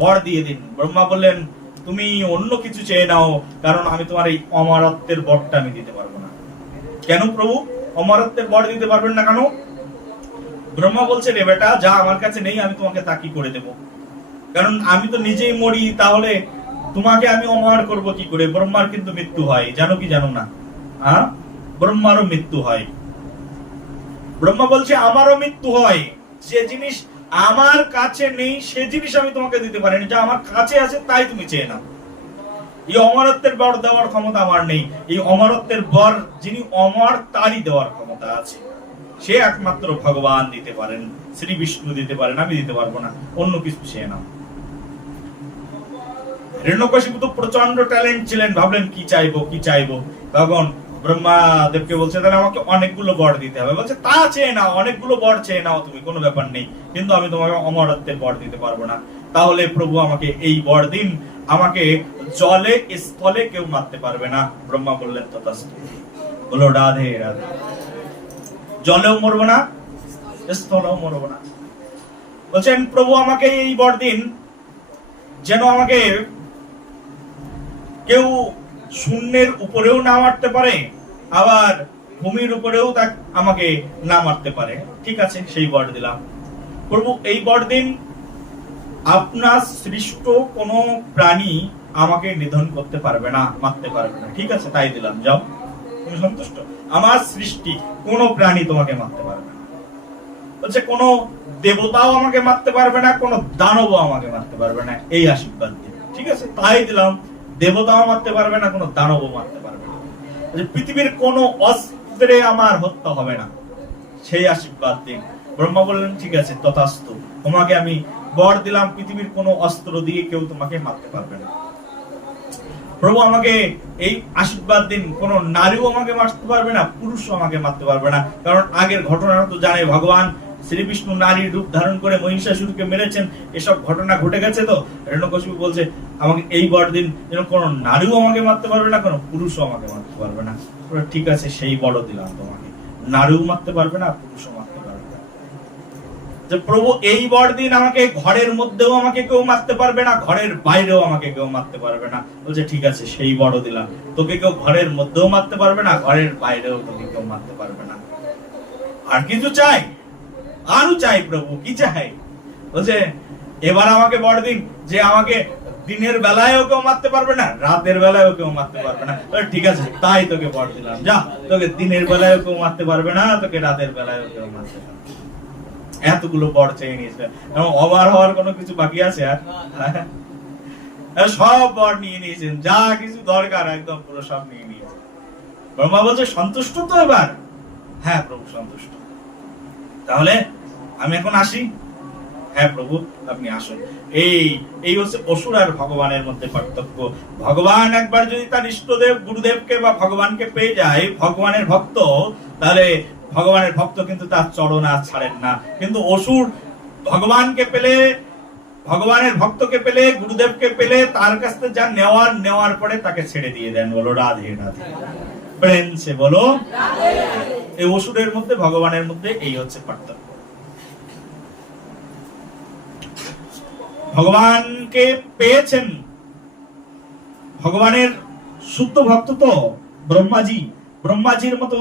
বর দিয়ে দিন। ব্রহ্মা বললেন তুমি অন্য কিছু চেয়ে নাও, কারণ আমি তোমার এই অমরত্বের বরটা আমি দিতে পারবো না। কেন প্রভু অমরত্বের বর দিতে পারবেন না কেন? ব্রহ্মা বলছে রে বেটা, যা আমার কাছে নেই আমি তোমাকে তা কি করে দেব? কারণ আমি তো নিজেই মরি, তাহলে তোমাকে আমি অমর করব কি করে? ব্রহ্মার কিন্তু মৃত্যু হয়, জানো কি জানো না? হ্যাঁ, ব্রহ্মারও মৃত্যু হয়। ব্রহ্মা বলছে আমারও মৃত্যু হয়, যে জিনিস আমার কাছে নেই সে জিনিস আমি তোমাকে দিতে পারিনি, যা আমার কাছে আছে তাই তুমি চেয়ে নাও। এই অমরত্বের বর দেওয়ার ক্ষমতা আমার নেই। এই অমরত্বের বর যিনি অমর তারই দেওয়ার ক্ষমতা আছে। সে একমাত্র ভগবান দিতে পারেন, শ্রী বিষ্ণু দিতে পারেন, আমি দিতে পারবো না। অন্য কিছু চেয়ে নাও। হিরণ্যকশিপু তো প্রচন্ড ট্যালেন্ট ছিলেন, ভাবলেন কি চাইবো কি চাইবো। তখন ব্রহ্মা দেবকে বলছে তাহলে আমাকে অনেকগুলো বর দিতে হবে। বলছে তা চেয়ে নাও, অনেকগুলো বর চেয়ে নাও তুমি, কোনো ব্যাপার নেই, কিন্তু আমি তোমাকে অমরত্বের বর দিতে পারবো না। তাহলে প্রভু আমাকে এই বর দিন, আমাকে জলে স্থলে কেউ মারতে পারবে না। ব্রহ্মা বললেন তথাস্তু। বলো রাধে রাধে। জলেও মরবো না, স্থলেও মরবো না। বলছেন প্রভু আমাকে এই বর দিন যেন আমাকে কেউ শূন্যের উপরেও না মারতে পারে, আবার ভূমির উপরেও আমাকে না মারতে পারে। ঠিক আছে, সেই বর দিলাম। প্রভু এই বর দিন আপনার সৃষ্ট কোন প্রাণী আমাকে নিধন করতে পারবে না, মারতে পারবে না। ঠিক আছে, তাই দিলাম, যাও, তুমি সন্তুষ্ট? আমার সৃষ্টি কোন প্রাণী তোমাকে মারতে পারবে না। বলছে কোন দেবতাও আমাকে মারতে পারবে না, কোন দানবও আমাকে মারতে পারবে না, এই আশীর্বাদ দিন। ঠিক আছে, তাই দিলাম। দেবতাও মারতে পারবে না, কোন দানবও মারতে পারবে না, পৃথিবীর কোন অস্ত্রে আমার হত্যা হবে না, সেই আশীর্বাদ দিন। ব্রহ্মা বললেন ঠিক আছে তথাস্তু, তোমাকে আমি বর দিলাম, পৃথিবীর কোন অস্ত্র দিয়ে কেউ তোমাকে মারতে পারবে না। প্রভু আমাকে এই আশীর্বাদ দিন, কোন নারীও আমাকে মারতে পারবে না, পুরুষও আমাকে মারতে পারবে না। কারণ আগের ঘটনা তো জানে, ভগবান শ্রী বিষ্ণু নারীর রূপ ধারণ করে মহিষাসুরকে মেরেছেন, এসব ঘটনা ঘটে গেছে। তো হিরণ্যকশিপু বলছে আমাকে এই বর দিন যেন কোন নারীও আমাকে মারতে পারবে না, কোন পুরুষও আমাকে মারতে পারবে না। ঠিক আছে, সেই বর দিলাম তোমাকে, নারীও মারতে পারবে না, পুরুষও মারতে পারবে না। যে প্রভু এই বর দিন আমাকে ঘরের মধ্যেও আমাকে কেউ মারতে পারবে না, ঘরের বাইরেও আমাকে কেউ মারতে পারবে না। বলছে ঠিক আছে, সেই বড় দিলাম, তোকে কেউ ঘরের মধ্যেও মারতে পারবে না, ঘরের বাইরেও তোকে কেউ মারতে পারবে না। আর কিছু চাই? আরো চাই প্রভু, কি চাই? বলছে এবার আমাকে বর দিন যে আমাকে দিনের বেলায়ও কেউ মারতে পারবে না, রাতের বেলায়ও কেউ মারতে পারবে না। ঠিক আছে, তাই তোকে বর দিলাম, যা, তোকে দিনের বেলায়ও কেউ মারতে পারবে না, তোকে রাতের বেলায়ও কেউ মারতে পারবে না। এতগুলো বর চেয়ে নিয়েছে, অবার হওয়ার কোনো কিছু বাকি আছে? আর সব বর নিয়ে নিয়েছেন, যা কিছু দরকার একদম পুরো সব নিয়ে নিয়েছেন। ব্রহ্মা বলছে সন্তুষ্ট তো এবার? হ্যাঁ প্রভু সন্তুষ্ট। তাহলে আমি এখন আসি? হ্যাঁ প্রভু আপনি আসুন। এই হচ্ছে অসুর আর ভগবানের মধ্যে পার্থক্য। ভগবান একবার যদি তার ইষ্টদেব গুরুদেবকে বা ভগবানকে পেয়ে যায়, ভগবানের ভক্ত, তাহলে ভগবানের ভক্ত কিন্তু তার চরণ আর ছাড়েন না। কিন্তু অসুর ভগবানকে পেলে, ভগবানের ভক্তকে পেলে, গুরুদেবকে পেলে, তার কাছ থেকে যা নেওয়ার পরে তাকে ছেড়ে দিয়ে দেন। বলো রাধে রাধে, প্রেম সে বলো। এই অসুরের মধ্যে ভগবানের মধ্যে এই হচ্ছে পার্থক্য। ভগবানকে পেয়েছেন, ভগবানের শুদ্ধ ভক্ত তো ব্রহ্মাজির মতো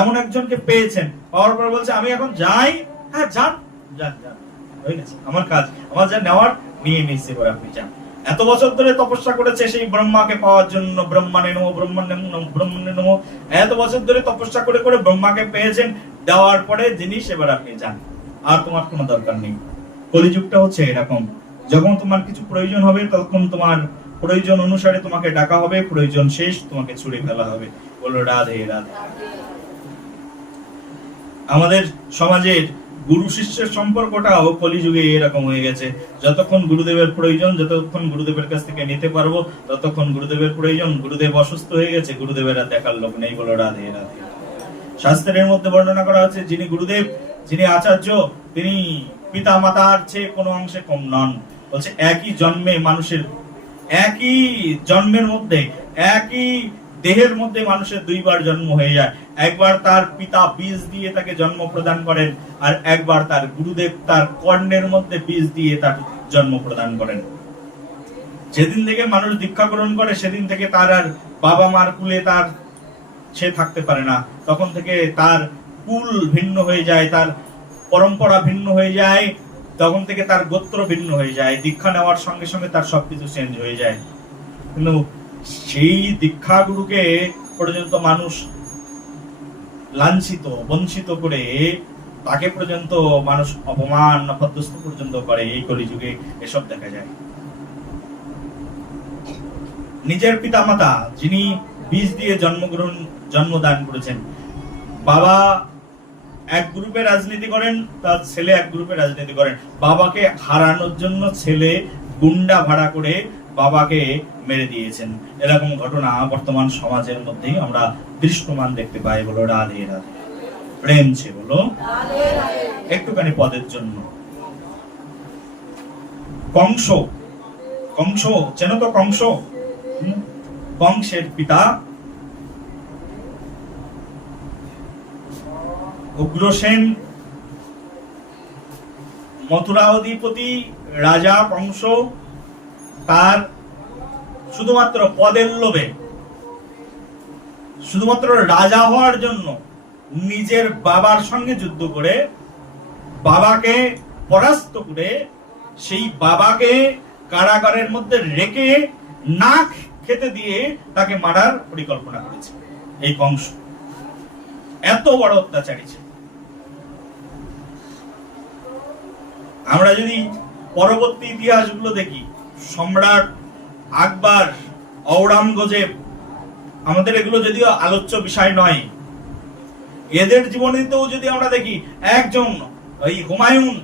এমন একজনকে পেয়েছেন, পাওয়ার পর বলছে আমি এখন যাই। হ্যাঁ যান যান যান, হয়ে গেছে আমার কাজ, আমার যা নেওয়ার নিয়ে নিচ্ছে, এবার আপনি যান। এত বছর ধরে তপস্যা করেছে সেই ব্রহ্মাকে পাওয়ার জন্য, ব্রহ্মানে নমো ব্রহ্মানে নমো ব্রহ্মানে নমো, এত বছর ধরে তপস্যা করে করে ব্রহ্মাকে পেয়েছেন, দেওয়ার পরে জিনিস এবার আপনি যান, আর তোমার কোনো দরকার নেই। কলিযুগটা হচ্ছে এরকম, যখন তোমার কিছু প্রয়োজন হবে তখন তোমার প্রয়োজন অনুসারে তোমাকে ডাকা হবে, প্রয়োজন শেষ তোমাকে ছুড়ে ফেলা হবে। বলো রাধে রাধে। আমাদের সমাজের গুরু শিষ্যের সম্পর্কটাও কলিযুগে এরকম হয়ে গেছে। যতক্ষণ গুরুদেবের প্রয়োজন, যতক্ষণ গুরুদেবের কাছ থেকে নিতে পারবো ততক্ষণ গুরুদেবের প্রয়োজন। গুরুদেব অসুস্থ হয়ে গেছে, গুরুদেবের আর দেখার লোক নেই। বলো রাধে রাধে। শাস্ত্রের মধ্যে বর্ণনা করা হচ্ছে যিনি গুরুদেব, যিনি আচার্য, তিনি পিতা মাতার চেয়ে কোনো অংশে কম নন। বলছে একই জন্মে মানুষের, একই জন্মের মধ্যে, একই দেহের মধ্যে মানুষের দুইবার জন্ম হয়ে যায়। একবার তার পিতা বীজ দিয়ে তাকে জন্ম প্রদান করেন, আর একবার তার গুরুদেব তার কর্ণের মধ্যে বীজ দিয়ে তার জন্ম প্রদান করেন। যেদিন থেকে মানুষ দীক্ষা গ্রহণ করে সেদিন থেকে তার আর বাবা মার কুলে তার সে থাকতে পারে না। তখন থেকে তার কুল ভিন্ন হয়ে যায়, তার পরম্পরা ভিন্ন হয়ে যায়, তখন থেকে তার গোত্র ভিন্ন হয়ে যায়। দীক্ষা নেওয়ার সঙ্গে সঙ্গে তার সবকিছু চেঞ্জ হয়ে যায়। কিন্তু সেই দীক্ষা গুরুকে পর্যন্ত মানুষ লাঞ্ছিত বঞ্চিত করে, তাকে পর্যন্ত মানুষ অপমান অপদস্থ পর্যন্ত করে। এই কলিযুগে এসব দেখা যায়। নিজের পিতামাতা যিনি বীজ দিয়ে জন্মদান করেছেন, বাবা এক গ্রুপে রাজনীতি করেন, তার ছেলে এক গ্রুপে রাজনীতি করেন। বাবাকে হারানোর জন্য ছেলে গুন্ডা ভাড়া করে বাবাকে মেরে দিয়েছেন। এরকম ঘটনা বর্তমান সমাজের মধ্যেই আমরা দৃশ্যমান দেখতে পাই। বলো রাধে রাধে। প্রেম ছে বলো একটুখানি পদের জন্য। কংস, কংস চেনো তো? কংস, কংসের পিতা উগ্রসেন, মথুরা অধিপতি রাজা কংস তার শুধুমাত্র পদের লোভে, শুধুমাত্র রাজা হওয়ার জন্য নিজের বাবার সঙ্গে যুদ্ধ করে বাবাকে পরাস্ত করে সেই বাবাকে কারাগারের মধ্যে রেখে নাক খেতে দিয়ে তাকে মারার পরিকল্পনা করেছে এই কংস। এত বড় অত্যাচারী ছিল। আমরা যদি পরবর্তী ইতিহাসগুলো দেখি, সম্রাট আকবর, ঔরঙ্গজেব, আমাদের এগুলো যদিও আলোচ্য বিষয় নয়, এদের জীবনীতেও যদি আমরা দেখি, একজন ওই হুমায়ুন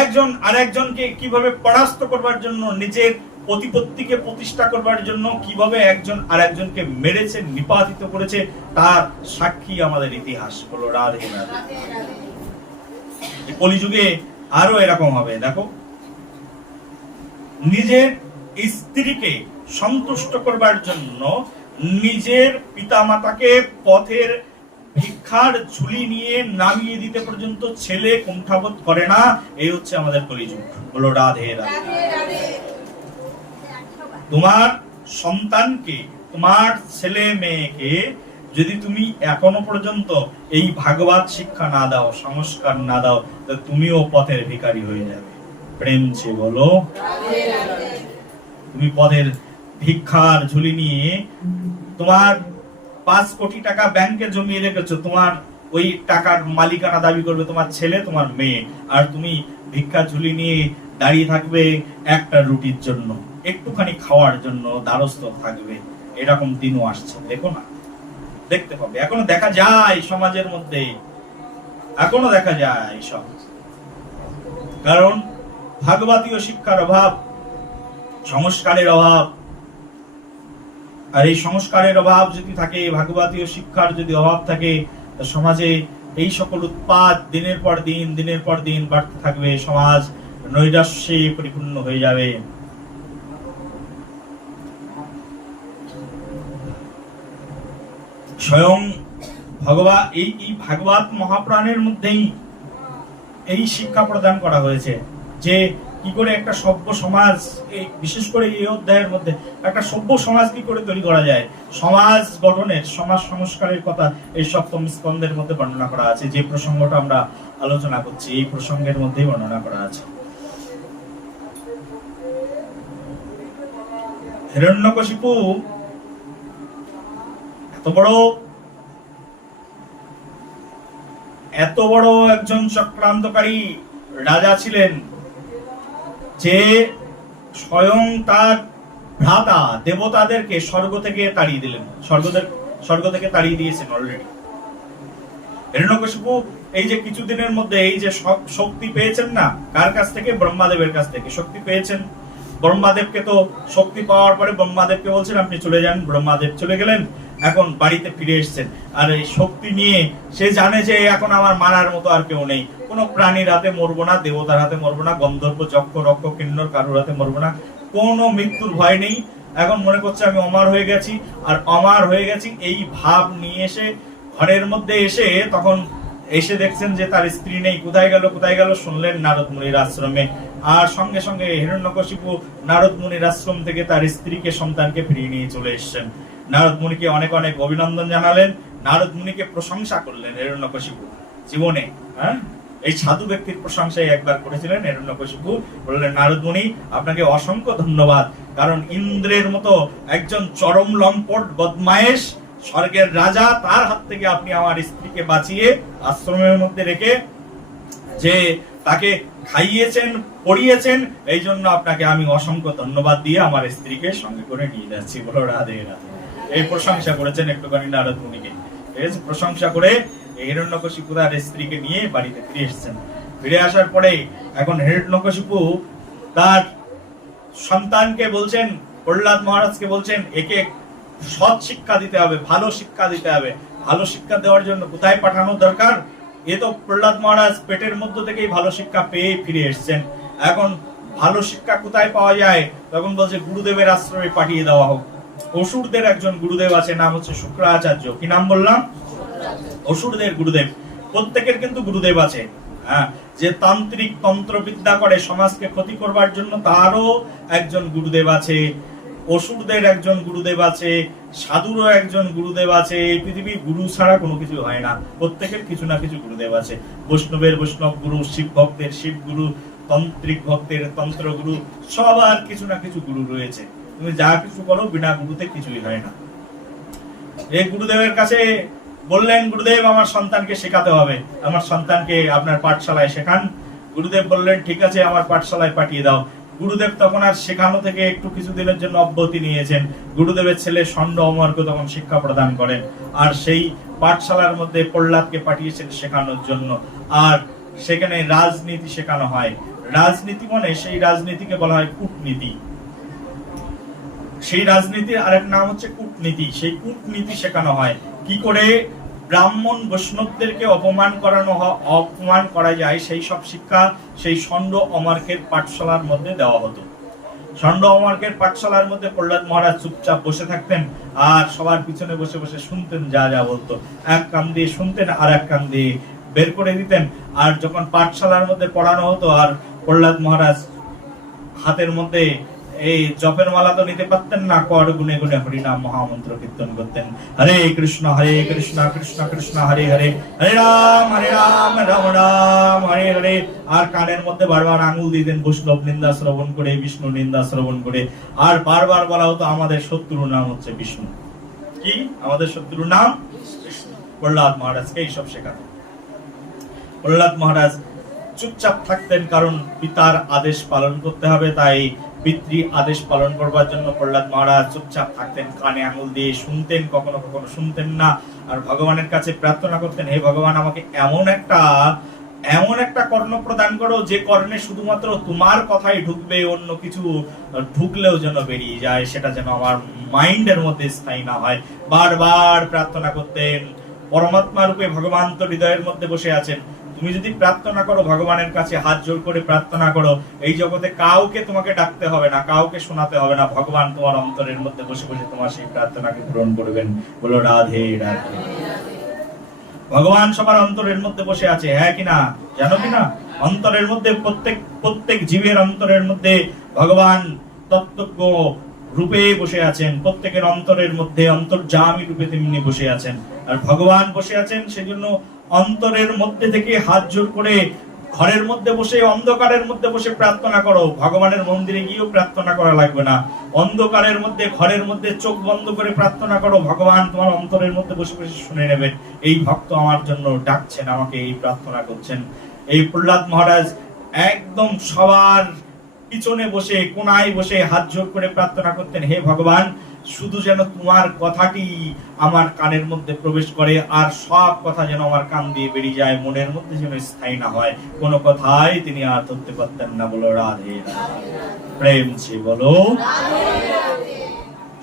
একজন আরেকজনকে কিভাবে পরাস্ত করবার জন্য, নিজের প্রতিপত্তিকে প্রতিষ্ঠা করবার জন্য কিভাবে একজন আরেকজনকে মেরেছে, নিপাতিত করেছে, তার সাক্ষী আমাদের ইতিহাস। বলো রাধে রাধে। কলিযুগে আরো এরকম হবে। দেখো, নিজের স্ত্রীকে সন্তুষ্ট করবার জন্য নিজের পিতামাতাকে পথের ভিক্ষার ঝুলি নিয়ে নামিয়ে দিতে পর্যন্ত ছেলে কুণ্ঠাবোধ করে না। এই হচ্ছে আমাদের কলিযুগ। বলো রাধে রাধে। তোমার সন্তানকে, তোমার ছেলে মেয়েকে যদি তুমি এখনো পর্যন্ত এই ভাগবত শিক্ষা না দাও, সংস্কার না দাও, তো তুমিও পথের ভিখারি হয়ে যাবে। প্রেম ছে বলো। তুমি পথের ভিক্ষার ঝুলি নিয়ে তোমার 5 কোটি টাকা ব্যাংকে জমিয়ে রেখেছো, তোমার ওই টাকার মালিকানা দাবি করবে তোমার ছেলে, তোমার মেয়ে, আর তুমি ভিক্ষা ঝুলি নিয়ে দাঁড়িয়ে থাকবে একটা রুটির জন্য, একটুখানি খাওয়ার জন্য দ্বারস্থ থাকবে। এরকম দিনও আসছে, দেখো না, দেখতে পাবে। এখনো দেখা যায় সমাজের মধ্যে, এখনো দেখা যায় সব। কারণ ভাগবতীয় শিক্ষার অভাব, সংস্কারের অভাব। আর এই সংস্কারের অভাব যদি থাকে, ভাগবতীয় শিক্ষার যদি অভাব থাকে, সমাজে এই সকল উৎপাত দিনের পর দিন বাড়তে থাকবে। সমাজ নৈরাশ্যে পরিপূর্ণ হয়ে যাবে। স্বয়ং এই ভাগবত মহাপ্রাণের মধ্যেই এই শিক্ষা প্রদান করা হয়েছে যে কি করে একটা সভ্য সমাজ, বিশেষ করে এই অধ্যায়ের মধ্যে একটা সভ্য সমাজ কি করে তৈরি করা যায়, সমাজ গঠনের, সমাজ সংস্কারের কথা এই সপ্তম স্কন্ধের মধ্যে বর্ণনা করা আছে। যে প্রসঙ্গটা আমরা আলোচনা করছি এই প্রসঙ্গের মধ্যেই বর্ণনা করা আছে। হিরণ্যকশিপু এত বড় একজন চক্রান্তকারী রাজা ছিলেন যে স্বয়ং তার ভ্রাতা দেবতাদেরকে স্বর্গ থেকে তাড়িয়ে দিলেন, স্বর্গ থেকে তাড়িয়ে দিয়েছেন অলরেডি। হিরণ্যকশিপু এই যে কিছুদিনের মধ্যে এই যে শক্তি পেয়েছেন না, কার কাছ থেকে? ব্রহ্মাদেবের কাছ থেকে শক্তি পেয়েছেন। ব্রহ্মাদেবকে তো শক্তি পাওয়ার পরে ব্রহ্মাদেবকে বলছেন আপনি চলে যান, ব্রহ্মাদেব চলে গেলেন, এখন বাড়িতে ফিরে এসেছেন। আর এই শক্তি নিয়ে সে জানে যে এখন আমার মারার মতো আর কেউ নেই, কোনো প্রাণীর হাতে মরবো না, দেবতার হাতে মরবো না, গন্ধর্ব যক্ষ রক্ষ কিন্নর কারোর হাতে মরবো না, কোনো মৃত্যুর ভয় নেই। এখন মনে করছে আমি অমর হয়ে গেছি, আর অমর হয়ে গেছি এই ভাব নিয়ে এসে ঘরের মধ্যে এসে তখন এসে দেখছেন যে তার স্ত্রী নেই। কোথায় গেল শুনলেন নারদ মুনির আশ্রমে। আর সঙ্গে সঙ্গে হিরণ্যকশিপু নারদ মুনির আশ্রম থেকে তার স্ত্রীকে সন্তানকে ফিরিয়ে নিয়ে চলে এসেছেন। নারদ মুনিকে অনেক অনেক অভিনন্দন জানালেন, নারদ মুনিকে প্রশংসা করলেন হিরণ্যকশিপু জীবনে। হ্যাঁ, এই সাধু ব্যক্তির প্রশংসাই একবার করেছিলেন হিরণ্যকশিপু, বললেন নারদ মুনি আপনাকে অসংখ্য ধন্যবাদ, কারণ ইন্দ্রের মতো একজন চরম লম্পট বদমায়েশ স্বর্গের রাজা, তার হাত থেকে আপনি আমার স্ত্রীকে বাঁচিয়ে আশ্রমের মধ্যে রেখে যে তাকে খাইয়েছেন পড়িয়েছেন, এই জন্য আপনাকে আমি অসংখ্য ধন্যবাদ দিয়ে আমার স্ত্রীকে সঙ্গে করে নিয়ে যাচ্ছি। বলো রাধে রাধে। এই প্রশংসা করেছেন একটুখানি নারদ মুনিকে, প্রশংসা করে হিরণ্যকশিপু তার স্ত্রীকে নিয়ে বাড়িতে ফিরে এসেছেন। ফিরে আসার পরে এখন হিরণ্যকশিপু তার সন্তানকে বলছেন, প্রহ্লাদ মহারাজকে বলছেন একে সৎ শিক্ষা দিতে হবে, ভালো শিক্ষা দিতে হবে। ভালো শিক্ষা দেওয়ার জন্য কোথায় পাঠানো দরকার? এ তো প্রহ্লাদ মহারাজ পেটের মধ্য থেকেই ভালো শিক্ষা পেয়ে ফিরে এসেছেন। এখন ভালো শিক্ষা কোথায় পাওয়া যায়? তখন বলছে গুরুদেবের আশ্রমে পাঠিয়ে দেওয়া হোক। অসুরদের একজন গুরুদেব আছে, নাম হচ্ছে শুক্রাচার্য। কি নাম বললাম? অসুরদের গুরুদেব। প্রত্যেকের কিন্তু গুরুদেব আছে। হ্যাঁ, যে তান্ত্রিক তন্ত্রবিদ্যা করে সমাজকে ক্ষতি করবার জন্য তারও একজন গুরুদেব আছে। অসুরদের একজন গুরুদেব আছে, সাধুরও একজন গুরুদেব আছে। এই পৃথিবীর গুরু ছাড়া কোনো কিছু হয় না, প্রত্যেকের কিছু না কিছু গুরুদেব আছে। বৈষ্ণবের বৈষ্ণব গুরু, শিব ভক্তের শিব গুরু, তান্ত্রিক ভক্তের তন্ত্র গুরু, সবার কিছু না কিছু গুরু রয়েছে। তুমি যা কিছু করো বিনা গুরুতে কিছুই হয় না। এই গুরুদেবের কাছে বললেন, গুরুদেব আমার সন্তানকে শেখাতে হবে, আমার সন্তানকে আপনার পাঠশালায় শেখান। গুরুদেব বললেন ঠিক আছে, আমার পাঠশালায় পাঠিয়ে দাও। গুরুদেব তখন আর শেখানো থেকে একটু কিছুদিনের জন্য অব্যাহতি নিয়েছেন। গুরুদেবের ছেলে ষণ্ড অমরকে তখন শিক্ষা প্রদান করেন, আর সেই পাঠশালার মধ্যে প্রহ্লাদকে পাঠিয়েছেন শেখানোর জন্য। আর সেখানে রাজনীতি শেখানো হয়। রাজনীতি মানে সেই রাজনীতিকে বলা হয় কূটনীতি। সেই রাজনীতির আরেক নাম হচ্ছে কূটনীতি। সেই কূটনীতি শেখানো হয়, কি করে ব্রাহ্মণ বৈষ্ণবদেরকে অপমান করা যায়, সেই সব শিক্ষা সেই ষণ্ড অমার্কের পাঠশালার মধ্যে দেওয়া হতো। ষণ্ড অমার্কের পাঠশালার মধ্যে প্রহ্লাদ মহারাজ চুপচাপ বসে থাকতেন, আর সবার পিছনে বসে বসে শুনতেন যা যা বলতো। এক কান দিয়ে শুনতেন, আর এক কান দিয়ে বের করে দিতেন। আর যখন পাঠশালার মধ্যে পড়ানো হতো, আর প্রহ্লাদ মহারাজ হাতের মধ্যে এই জপের মালা তো নিতে পারতেন না, কর গুনে গুনে হরিনাম মহামন্ত্র কীর্তন করতেন। হরে কৃষ্ণ কৃষ্ণ কৃষ্ণ হরে হরে, হরে রাম রাম রাম হরে হরে। আর কানের মধ্যে বারবার আঙুল দিতেন বৈষ্ণব নিন্দা শ্রবণ করে, বিষ্ণু নিন্দা শ্রবণ করে। আর বারবার বলা হতো আমাদের শত্রুর নাম হচ্ছে বিষ্ণু। কি আমাদের শত্রুর নাম? প্রহ্লাদ মহারাজকে এইসব শেখাতো। প্রহ্লাদ মহারাজ চুপচাপ থাকতেন, কারণ পিতার আদেশ পালন করতে হবে, তাই পিতৃ আদেশ পালন করবার জন্য প্রহ্লাদ মহারাজ চুপচাপ থাকতেন, কানে আঙুল দিয়ে শুনতেন, কখনো কখনো শুনতেন না। আর ভগবানের কাছে প্রার্থনা করতেন, হে ভগবান আমাকে এমন একটা কর্ণ প্রদান করো যে কর্ণে শুধুমাত্র তোমার কথাই ঢুকবে, অন্য কিছু ঢুকলেও যেন বেরিয়ে যায়, সেটা যেন আমার মাইন্ডের মধ্যে স্থায়ী না হয়। বারবার প্রার্থনা করতেন। পরমাত্মা রূপে ভগবান তো হৃদয়ের মধ্যে বসে আছেন। তুমি যদি প্রার্থনা করো, ভগবানের কাছে হাত জোড় করে প্রার্থনা করো, এই জগতে কাউকে তোমাকে ডাকতে হবে না, কাউকে শোনাতে হবে না, ভগবান তোমার অন্তরের মধ্যে বসে বসে তোমার সেই প্রার্থনাকে পূরণ করবেন। বলো রাধে রাধে। ভগবান সবার অন্তরের মধ্যে বসে আছে, হ্যাঁ কিনা? জানো কিনা? অন্তরের মধ্যে প্রত্যেক জীবের অন্তরের মধ্যে ভগবান তত্ত্বজ্ঞ রূপে বসে আছেন। প্রত্যেকের অন্তরের মধ্যে অন্তর্যামী রূপে তিনি বসে আছেন। আর ভগবান বসে আছেন, সেজন্য অন্তরের মধ্যে থেকে হাত জোড় করে ঘরের মধ্যে বসে, অন্ধকারের মধ্যে বসে প্রার্থনা করো। ভগবানের মন্দিরে গিয়েও প্রার্থনা করা লাগবে না, অন্ধকারের মধ্যে ঘরের মধ্যে চোখ বন্ধ করে প্রার্থনা করো, ভগবান তোমার অন্তরের মধ্যে বসে বসে শুনে নেবেন। এই ভক্ত আমার জন্য ডাকছেন, আমাকে এই প্রার্থনা করছেন। এই প্রহ্লাদ মহারাজ একদম সবার পিছনে বসে কোনায় বসে হাত জোর করে প্রার্থনা করতেন, হে ভগবান, শুধু যেন তোমার কথাটি আমার কানের মধ্যে প্রবেশ করে, আর সব কথা যেন আমার কান দিয়ে বেরিয়ে যায়, মনের মধ্যে যেন স্থায়ী না হয়। কোন কথাই তিনি আর ধরতে পারতেন না। বলো রাধে রাধে, প্রেম সে বলো।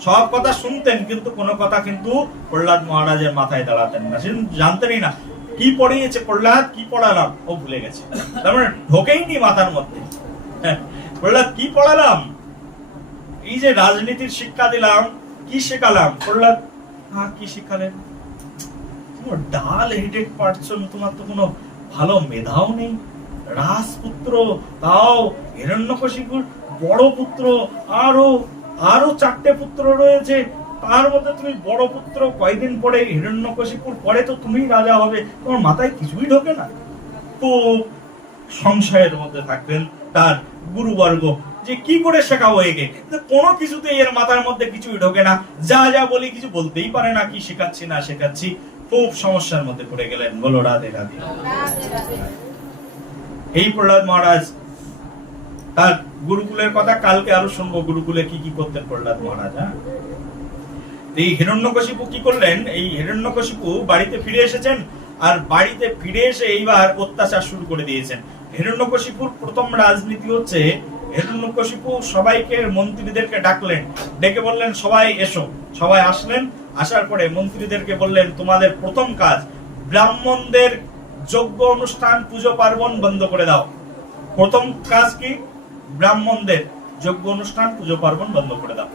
সব কথা শুনতেন, কিন্তু কোন কথা কিন্তু প্রহ্লাদ মহারাজের মাথায় দাঁড়াতেন না। সে জানতেনই না কি পড়িয়েছে প্রহ্লাদ, কি পড়ালাম ও ভুলে গেছে। তার মানে ঢোকেইনি মাথার মধ্যে। প্রহ্লাদ কি পড়ালাম, এই যে রাজনীতির শিক্ষা দিলাম, কি শেখালাম? প্রহ্লাদ কি শিখালেন? ডাল হেডেড পার্সন, তোমার তো কোনো ভালো মেধাও নেই। রাজপুত্র, তাও হিরণ্যকশিপুর বড় পুত্র, আরো 4টে পুত্র রয়েছে, তার মধ্যে তুমি বড় পুত্র, কয়েকদিন পরে হিরণ্যকশিপুর, পরে তো তুমি রাজা হবে, তোমার মাথায় কিছুই ঢোকে না। তো সংশয়ের মধ্যে থাকতেন তার গুরুবর্গ, যে কি করে শেখাবো একে, কোনো কিছুতে এর মাথার মধ্যে কিছুই ঢোকে না, যা যা বলি কিছু বলতেই পারে না, কি শেখাচ্ছি না শেখাচ্ছি। খুব সমস্যার মধ্যে পড়ে গেলেন। বলো রাধে রাধে। এই প্রহ্লাদ মহারাজ, তার গুরুকুলের কথা কালকে আরো শুনবো, গুরুকুলে কি কি করতেন প্রহ্লাদ মহারাজ। এই হিরণ্যকশিপু কি করলেন? এই হিরণ্যকশিপু বাড়িতে ফিরে এসেছেন, আর বাড়িতে ফিরে এসে এইবার অত্যাচার শুরু করে দিয়েছেন। হিরণ্যকশিপুর প্রথম রাজনীতি হচ্ছে, হিরণ্যকশিপু সবাইকে, মন্ত্রীদেরকে ডাকলেন, ডেকে বললেন সবাই এসো। সবাই আসলেন, আসার পরে মন্ত্রীদেরকে বললেন তোমাদের প্রথম কাজ ব্রাহ্মণদের যজ্ঞ অনুষ্ঠান পুজো পার্বণ বন্ধ করে দাও। প্রথম কাজ কি? ব্রাহ্মণদের যজ্ঞ অনুষ্ঠান পুজো পার্বণ বন্ধ করে দাও।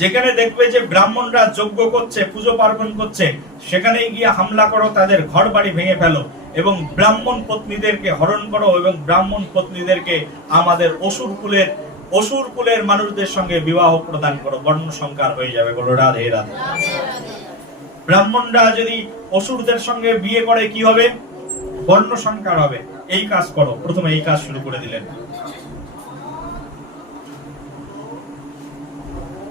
যেখানে দেখবে যে ব্রাহ্মণরা যজ্ঞ করছে, পুজো পার্বণ করছে, সেখানে গিয়ে হামলা করো, তাদের ঘর বাড়ি ভেঙে ফেলো, এবং ব্রাহ্মণ পত্নীদেরকে হরণ করো, এবং ব্রাহ্মণ পত্নীদেরকে আমাদের অসুর কুলের মানুষদের সঙ্গে বিবাহ প্রদান করো, বর্ণ সংকার হয়ে যাবে। বলো রাধে রাধে। ব্রাহ্মণরা যদি অসুরদের সঙ্গে বিয়ে করে কি হবে? বর্ণ সংকার হবে। এই কাজ করো। প্রথমে এই কাজ শুরু করে দিলেন,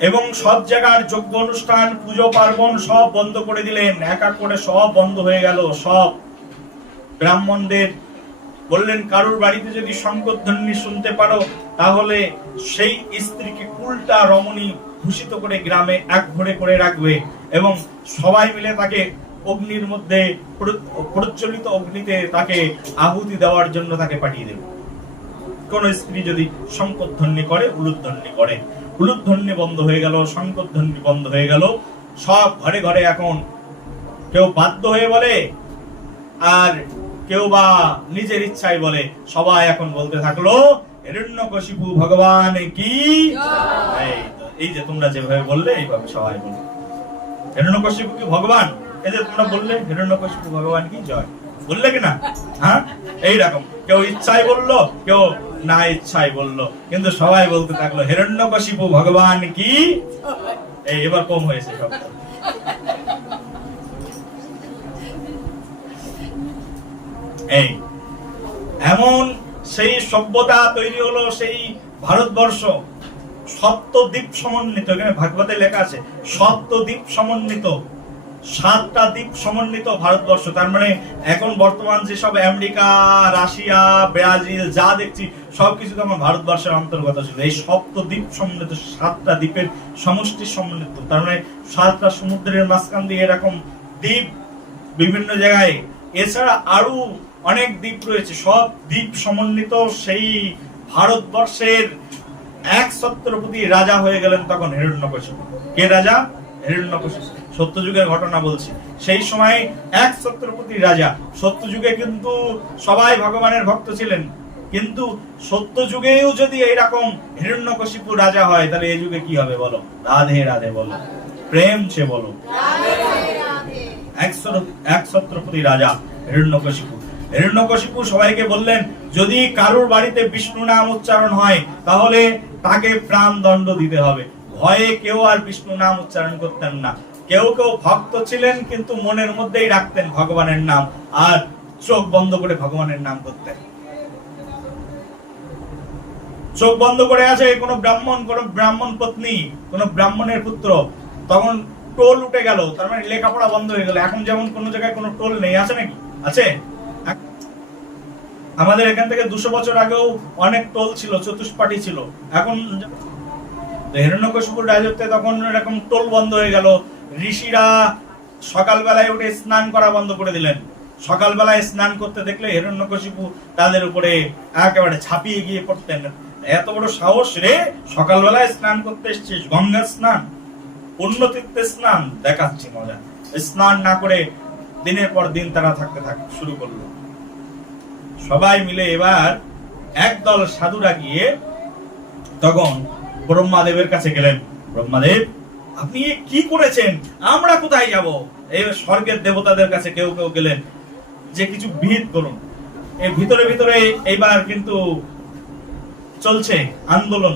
এবং সব জায়গার যজ্ঞ অনুষ্ঠান পুজো পার্বণ সব বন্ধ করে দিলেন। এক এক করে সব বন্ধ হয়ে গেল। সব ব্রাহ্মণদের বললেন, কারুর বাড়িতে যদি শঙ্খধ্বনি শুনতে পারো, তাহলে সেই স্ত্রীকে কুলটা রমণী ভূষিত করে গ্রামে এক ঘরে করে রাখবে, এবং সবাই মিলে তাকে অগ্নির মধ্যে, প্রজ্বলিত অগ্নিতে তাকে আহুতি দেওয়ার জন্য তাকে পাঠিয়ে দেবে। কোন স্ত্রী যদি শঙ্খধ্বনি করে, উলুধ্বনি করে, উলুধ্বনি বন্ধ হয়ে গেল, শঙ্খধ্বনি বন্ধ হয়ে গেল। সব ঘরে ঘরে এখন কেউ বাধ্য হয়ে বলে, আর কেউ বা নিজের ইচ্ছায় বলে। সবাই এখন বলতে থাকলো, হিরণ্যকশিপু ভগবান কি। এই যে তোমরা যেভাবে বললে, এইভাবে সবাই বলবে হিরণ্যকশিপু কি ভগবান। এই যে তোমরা বললে হিরণ্যকশিপু ভগবান কি জয়, বললে কিনা? হ্যাঁ, এইরকম কেউ ইচ্ছায় বললো, কেউ না ইচ্ছায় বললো, কিন্তু সবাই বলতে থাকলো হিরণ্যকশিপু ভগবান কি। এই এবার কম হয়েছে সব। এই এমন সেই সভ্যতা তৈরি হলো, সেই ভারতবর্ষ সপ্তদ্বীপ সমন্বিত। এখানে ভাগবতে লেখা আছে সপ্তদ্বীপ সমন্বিত, 7টা দ্বীপ সমন্বিত ভারতবর্ষ। তার মানে এখন বর্তমান যেসব আমেরিকা, রাশিয়া, ব্রাজিল যা দেখছি সবকিছু তো আমার ভারতবর্ষের অন্তর্গত ছিল। এই সপ্তদ্বীপ সমন্বিত, 7টা দ্বীপের সমষ্টি সমন্বিত। তার মানে 7টা সমুদ্রের মাঝখান দিয়ে এরকম দ্বীপ বিভিন্ন জায়গায়, এছাড়া আরো অনেক দ্বীপ রয়েছে, সব দ্বীপ সমন্বিত সেই ভারতবর্ষের এক ছত্রপতি রাজা হয়ে গেলেন তখন হিরণ্যকশিপু। কে রাজা? হিরণ্যকশিপু। সত্যযুগের ঘটনা বলছি। সেই সময় এক ছত্রপতি রাজা। সত্যযুগে কিন্তু সবাই ভগবানের ভক্ত ছিলেন, কিন্তু সত্যযুগেও যদি এইরকম হিরণ্যকশিপু রাজা হয়, তাহলে এই যুগে কি হবে বলো? রাধে রাধে বলো, প্রেম সে বলো। এক ছত্রপতি রাজা হিরণ্যকশিপু। হিরণ্যকশিপু সবাইকে বললেন, যদি কারুর বাড়িতে বিষ্ণু নাম উচ্চারণ হয়, তাহলে তাকে প্রাণ দণ্ড দিতে হবে। ভয়ে কেউ আর বিষ্ণু নাম উচ্চারণ করতেন না। কেউ কেউ ভক্ত ছিলেন, কিন্তু মনের মধ্যেই রাখতেন ভগবানের নাম, আর চোখ বন্ধ করে ভগবানের নাম করতেন। চোখ বন্ধ করে আছে কোন ব্রাহ্মণ পত্নী, কোন ব্রাহ্মণের পুত্র, তখন টোল উঠে গেল, তার মানে লেখাপড়া বন্ধ হয়ে গেল। এখন যেমন কোন জায়গায় কোন টোল নেই, আছে নাকি? আছে। আমাদের এখান থেকে 200 বছর আগেও অনেক টোল ছিল, চতুষ্পাঠী ছিল। এখন হিরণ্যকশিপুর রাজত্বে তখন এরকম টোল বন্ধ হয়ে গেল। ঋষিরা সকালবেলায় উঠে স্নান করা বন্ধ করে দিলেন। সকালবেলায় স্নান করতে দেখলে হিরণ্যকশিপু তাদের উপরে একেবারে ঝাঁপিয়ে গিয়ে পড়তেন। এত বড় সাহস রে, সকালবেলায় স্নান করতে এসেছিস, গঙ্গা স্নান, পুণ্যতীর্থে স্নান, দেখাচ্ছি মজা। স্নান না করে দিনের পর দিন তারা থাকতে শুরু করলো। সবাই মিলে এবার একদল সাধুরা গিয়ে তখন ব্রহ্মাদেবের কাছে গেলেন। ব্রহ্মাদেব, আপনি কি করেছেন, আমরা কোথায় যাব? এই স্বর্গের দেবতাদের কাছে কেউ কেউ গেলেন যে কিছু বিহিত করুন। এই ভিতরে ভিতরে এইবার কিন্তু চলছে আন্দোলন।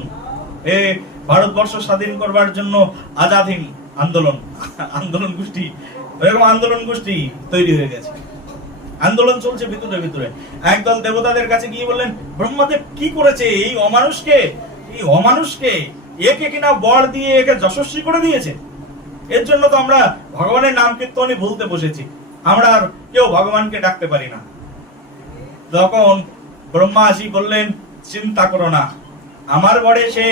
ভারতবর্ষ স্বাধীন করবার জন্য আজাদ হিন্দ আন্দোলন, আন্দোলন গোষ্ঠী, এরকম আন্দোলন গোষ্ঠী তৈরি হয়ে গেছে। আন্দোলন চলছে ভিতরে ভিতরে। একদল দেবতাদের কাছে গিয়ে বললেন, ব্রহ্মাদেব কি করেছে এই অমানুষকে? এই অমানুষকে, একে কিনা বর দিয়ে একে যশস্বী করে দিয়েছে। এর জন্য তো আমরা ভগবানের নাম কীর্তনই ভুলতে বসেছি, আমরা আর কেউ ভগবানকে ডাকতে পারি না। তখন ব্রহ্মা আসি বললেন, চিন্তা করো না, আমার বরে সে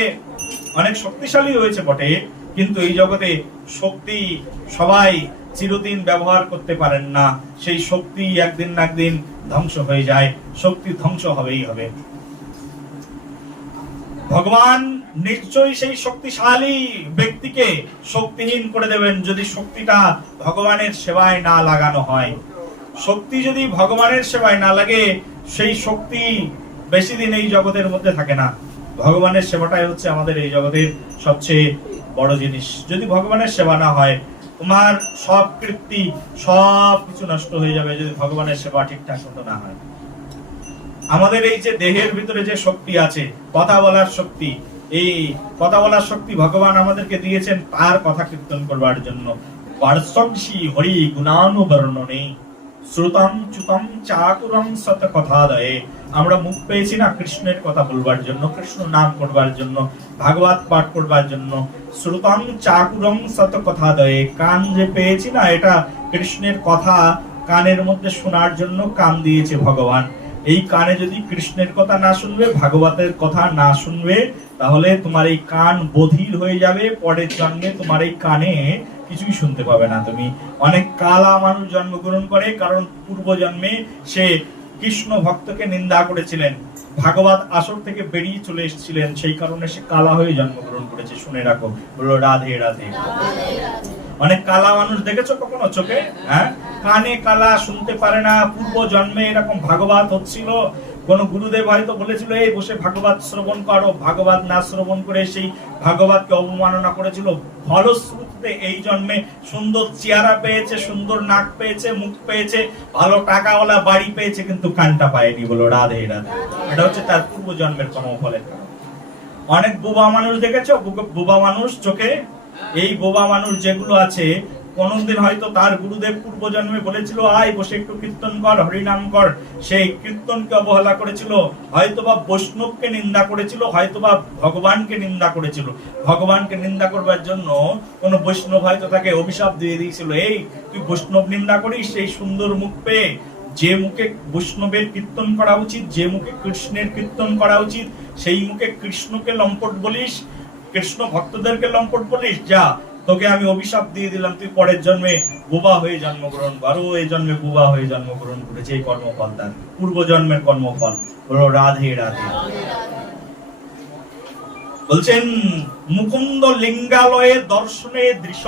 অনেক শক্তিশালী হয়েছে বটে, কিন্তু এই জগতে শক্তি সবাই চিরদিন ব্যবহার করতে পারেন না। সেই শক্তি একদিন না একদিন ধ্বংস হয়ে যায়, শক্তি ধ্বংস হবেই হবে। ভগবান নিশ্চয়ই সেই শক্তিশালী ব্যক্তিকে শক্তিহীন করে দেবেন যদি শক্তিটা ভগবানের সেবায় না লাগানো হয়। শক্তি যদি ভগবানের সেবায় না লাগে, সেই শক্তি বেশি দিন এই জগতের মধ্যে থাকে না। ভগবানের সেবাটাই হচ্ছে আমাদের এই জগতের সবচেয়ে বড় জিনিস। যদি ভগবানের সেবা না হয়, তোমার সব কীর্তি সব কিছু নষ্ট হয়ে যাবে যদি ভগবানের সেবা ঠিকঠাক মতো না হয়। আমাদের এই যে দেহের ভিতরে যে শক্তি আছে, কথা বলার শক্তি, এই কথা বলার শক্তি ভগবান আমাদেরকে দিয়েছেন তার কথা কীর্তন করবার জন্য। বার্ষংসি হরি গুণানুবর্ণনে শ্রুতম চ্যুতম চাতুরম সত কথাদয়ে। আমরা মুখ পেয়েছি না কৃষ্ণের কথা বলবার জন্য, কৃষ্ণ নাম করবার জন্য, ভাগবত পাঠ করবার জন্য। শ্রুতম চাতুরম সত কথাদয়ে, কান যে পেয়েছি না, এটা কৃষ্ণের কথা কানের মধ্যে শোনার জন্য কান দিয়েছে ভগবান। এই কানে যদি কৃষ্ণের কথা না শুনবে, ভাগবতের কথা না শুনবে, তাহলে তোমার এই কান বধির হয়ে যাবে। পরের জন্মে তোমার এই কানে কিছুই শুনতে পাবে না তুমি। অনেক কালা মানুষ জন্মগ্রহণ করে, কারণ পূর্ব জন্মে সে কৃষ্ণ ভক্তকে নিন্দা করেছিলেন, ভাগবত আসর থেকে বেরিয়ে চলে এসেছিলেন, সেই কারণে সে কালা হয়ে জন্মগ্রহণ করেছে। শুনে রাখো, বলো রাধে রাধে। অনেক কালা মানুষ দেখেছো কখনো চোখে? হ্যাঁ, কানে কালা, শুনতে পারে না। পূর্ব জন্মে এরকম ভাগবত হচ্ছিল, কোন গুরুদেব হয়তো বলেছিল এই বসে ভাগবত শ্রবণ করো, ভাগবত না শ্রবণ করে সেই ভাগবতকে অবমাননা করেছিল। ফলশ্রুতিতে এই জন্মে সুন্দর চেহারা পেয়েছে, সুন্দর নাক পেয়েছে, মুখ পেয়েছে, ভালো টাকাওয়ালা বাড়ি পেয়েছে, কিন্তু কানটা পায়নি। বলো রাধে রাধে। এটা হচ্ছে তার পূর্ব জন্মের কর্মফলের কারণ। অনেক বোবা মানুষ দেখেছো? বোবা মানুষ চোখে, এই বোবা মানুষ যেগুলো আছে, কোনদিন হয়তো তার গুরুদেব পূর্ব জন্মে বলেছিল আয় বসে একটু কীর্তন কর, হরিনাম কর, সেই কীর্তনকে অবহেলা করেছিল, হয়তোবা বৈষ্ণবকে নিন্দা করেছিল, হয়তোবা ভগবানকে নিন্দা করেছিল। ভগবানকে নিন্দা করবার জন্য কোন বৈষ্ণব হয়তো তাকে অভিশাপ দিয়ে দিয়েছিল, এই তুই বৈষ্ণব নিন্দা করিস, সেই সুন্দর মুখ পেয়ে, যে মুখে বৈষ্ণবের কীর্তন করা উচিত, যে মুখে কৃষ্ণের কীর্তন করা উচিত, সেই মুখে কৃষ্ণকে লম্পট বলিস, কৃষ্ণ ভক্তদেরকে লম্পট বলিস, যা তোকে আমি অভিশাপ দিয়ে দিলাম, তুই পরের জন্মে বোবা হয়ে জন্মগ্রহণ করো। এই জন্মে বোবা হয়ে জন্মগ্রহণ করেছে, এই কর্মফল তার পূর্ব জন্মের কর্মফল। বলো রাধে রাধে। বলছেন মুকুন্দ লিঙ্গালয়ে দর্শনে দৃশ্য,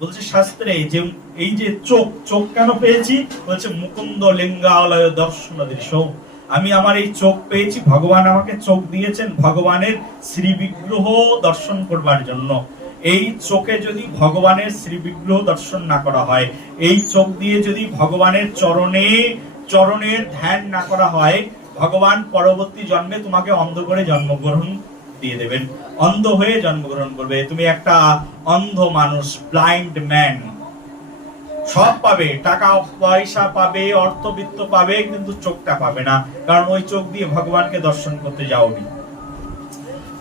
বলছে শাস্ত্রে যে এই যে চোখ, চোখ কেন পেয়েছি? বলছে মুকুন্দ লিঙ্গালয়ে দর্শন দৃশ্য। আমি আমার এই চোখ পেয়েছি, ভগবান আমাকে চোখ দিয়েছেন ভগবানের শ্রী বিগ্রহ দর্শন করবার জন্য। এই চোখে যদি ভগবানের শ্রী বিগ্রহ দর্শন না করা হয়, এই চোখ দিয়ে যদি ভগবানের চরণের ধ্যান না করা হয়, ভগবান পরবর্তী জন্মে তোমাকে অন্ধ করে জন্মগ্রহণ দিয়ে দেবেন, অন্ধ হয়ে জন্মগ্রহণ করবে। তুমি একটা অন্ধ মানুষ, ব্লাইন্ড ম্যান। সব পাবে, টাকা পয়সা পাবে, অর্থবিত্ত পাবে, কিন্তু চোখটা পাবে না, কারণ ওই চোখ দিয়ে ভগবানকে দর্শন করতে যাওনি।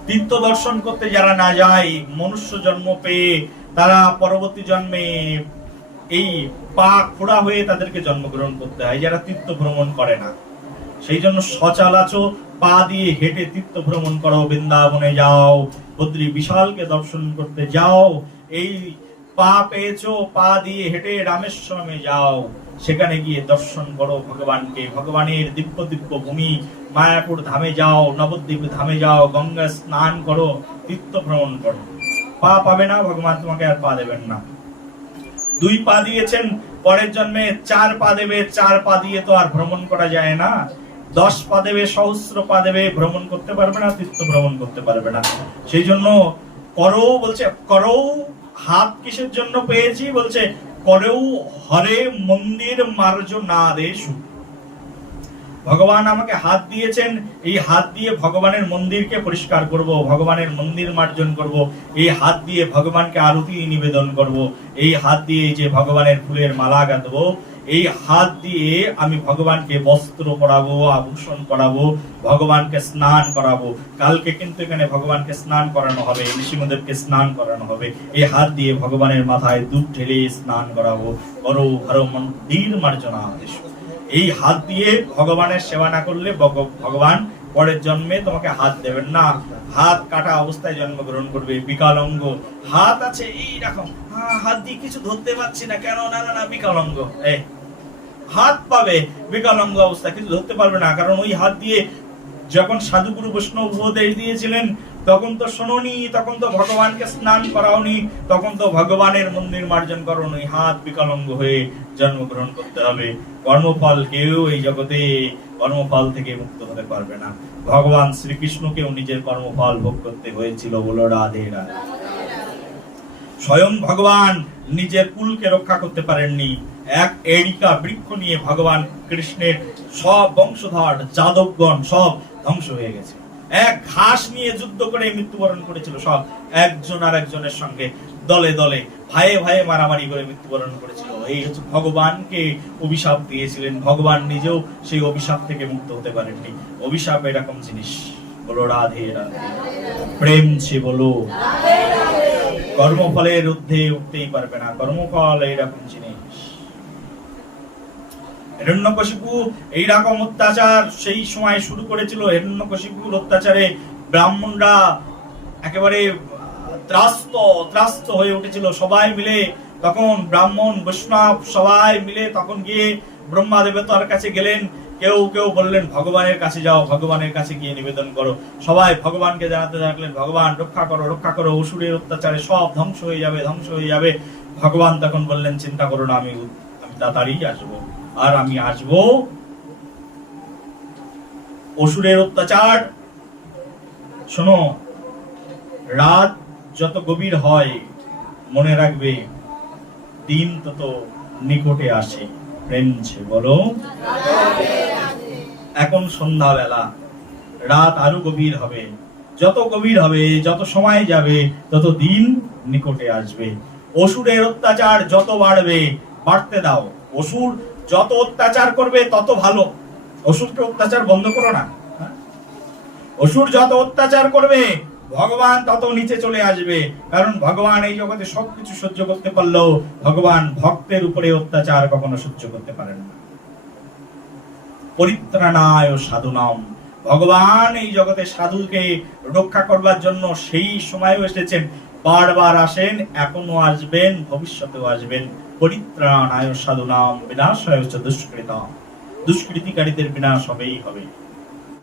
তীর্থ দর্শন করতে যারা না যায়, মনুষ্য জন্ম পেয়ে তারা পরবর্তী জন্মে এই পা খোড়া হয়ে তাদেরকে জন্মগ্রহণ করতে হয়, যারা তীর্থ ভ্রমণ করে না। সেই জন্য সচলাচ পা দিয়ে হেঁটে তীর্থ ভ্রমণ করো, বৃন্দাবনে যাও, বদ্রী বিশালকে দর্শন করতে যাও। এই পা পেয়েছো, পা দিয়ে হেঁটে রামেশ্বরমে যাও, সেখানে গিয়ে দর্শন করো ভগবানকে, ভগবানের দিব্য দিব্য ভূমি মায়াপুর ধামে যাও, নবদ্বীপ ধামে যাও, গঙ্গা স্নান করো, তীর্থ ভ্রমণ করো। পা পাবে না, ভগবান তোমাকে আর পা দেবেন না। 2 পা দিয়েছেন, পরের জন্মে 4 পা দেবে। 4 পা দিয়ে তো আর ভ্রমণ করা যায় না। 10 পা দেবে, সহস্র পা দেবে, ভ্রমণ করতে পারবে না, তীর্থ ভ্রমণ করতে পারবে না। সেই জন্য করো বলছে, করো। হাত কিসের জন্য পেয়েছি বলছে, করেও হরে মন্দির মার্জ না দেশু। ভগবান আমাকে হাত দিয়েছেন, এই হাত দিয়ে ভগবানের মন্দিরকে পরিষ্কার করব, ভগবানের মন্দির মার্জন করব, এই হাত দিয়ে ভগবানকে আরতি নিবেদন করব, এই হাত দিয়ে যে ভগবানের ফুলের মালা গাঁথবো, এই হাত দিয়ে আমি ভগবানকে বস্ত্র পরাবো, আভূষণ পরাবো, ভগবানকে স্নান করাবো। কালকে কিন্তু এখানে ভগবানকে স্নান করানো হবে, ঋষিমদেরকে স্নান করানো হবে। এই হাত দিয়ে ভগবানের মাথায় দুধ ঢেলে স্নান করাবো। করো হর মন্দির মার্জনা আদেশ। এই হাত দিয়ে ভগবানের সেবা না করলে ভগবান পরের জন্মে তোমাকে হাত দেবেন না। হাত কাটা অবস্থায় জন্মগ্রহণ করবে, বিকলাঙ্গ। হাত আছে এইরকম, হাত দিয়ে কিছু ধরতে পারছি না, কেন? না না না, বিকলাঙ্গ। হাত পাবে, বিকলাঙ্গ অবস্থায় কিছু ধরতে পারবে না। কারণ ওই হাত দিয়ে যখন সাধুগুরু বৈষ্ণব উপদেশ দিয়েছিলেন, তখন তো শোনোনি, তখন তো ভগবানকে স্নান করাওনি, তখন তো ভগবানের মন্দির মার্জন করোনি। হাত বিকলাঙ্গ হয়ে জন্মগ্রহণ করতে হবে। কর্মফল কেউ এই জগতে কর্মফল থেকে মুক্ত হতে পারবে না। ভগবান শ্রীকৃষ্ণকেও নিজের কর্মফল ভোগ করতে হয়েছিল। বলো রাধে রাধে। স্বয়ং ভগবান নিজের কুলকে রক্ষা করতে পারেননি। এক এরিকা বৃক্ষ নিয়ে ভগবান কৃষ্ণের সব বংশধর যাদবগণ সব ধ্বংস হয়ে গেছে। এক ঘাস নিয়ে যুদ্ধ করে মৃত্যুবরণ করেছিল সব, একজন আর একজনের সঙ্গে দলে দলে ভাইয়ে ভাইয়ে মারামারি করে মৃত্যুবরণ করেছিল। এই হচ্ছে ভগবানকে অভিশাপ দিয়েছিলেন, ভগবান নিজেও সেই অভিশাপ থেকে মুক্ত হতে পারেননি। অভিশাপ এরকম জিনিস। বলো রাধে রাধে। প্রেম সে বলো, কর্মফলের ঊর্ধ্বে উঠতেই পারবে না। কর্মফল এইরকম জিনিস। হিরণ্যকশিপু এইরকম অত্যাচার সেই সময় শুরু করেছিল। হিরণ্যকশিপুর অত্যাচারে ব্রাহ্মণরা একেবারে ত্রাস্ত হয়ে উঠেছিল। সবাই মিলে তখন ব্রাহ্মণ বৈষ্ণব সবাই মিলে তখন গিয়ে ব্রহ্মা দেবতার কাছে গেলেন। কেউ কেউ বললেন ভগবানের কাছে যাও, ভগবানের কাছে গিয়ে নিবেদন করো। সবাই ভগবানকে জানাতে থাকলেন, ভগবান রক্ষা করো, রক্ষা করো, অসুরের অত্যাচারে সব ধ্বংস হয়ে যাবে, ধ্বংস হয়ে যাবে। ভগবান তখন বললেন, চিন্তা করো না, আমি তাড়াতাড়ি আসবো। আর আমি আসবো। অসুরের অত্যাচার, শোনো, রাত যত গভীর হয় মনে রাখবে দিন তত নিকটে আসে। প্রেম সে বলো। এখন সন্ধ্যাবেলা, রাত আরো গভীর হবে। যত গভীর হবে, যত সময় যাবে, তত দিন নিকটে আসবে। অসুরের অত্যাচার যত বাড়বে, বাড়তে দাও। অসুর যত অত্যাচার করবে তত ভালো। অসুরকে অত্যাচার বন্ধ করো না। অসুর যত অত্যাচার করবে, ভগবান তত নিচে চলে আসবে। কারণ ভগবান এই জগতে সবকিছু সহ্য করতে পারলেও ভগবান ভক্তের উপরে অত্যাচার কখনো সহ্য করতে পারেন না। পরিত্রাণায় সাধুনাম। ভগবান এই জগতে সাধুকে রক্ষা করবার জন্য সেই সময়ও এসেছেন, বারবার আসেন, এখনো আসবেন, ভবিষ্যতেও আসবেন। পরিত্রাণায় সাধুনাম বিনাশায় দুষ্কৃতাম। দুষ্কৃতিকারীদের বিনাশ হবেই হবে।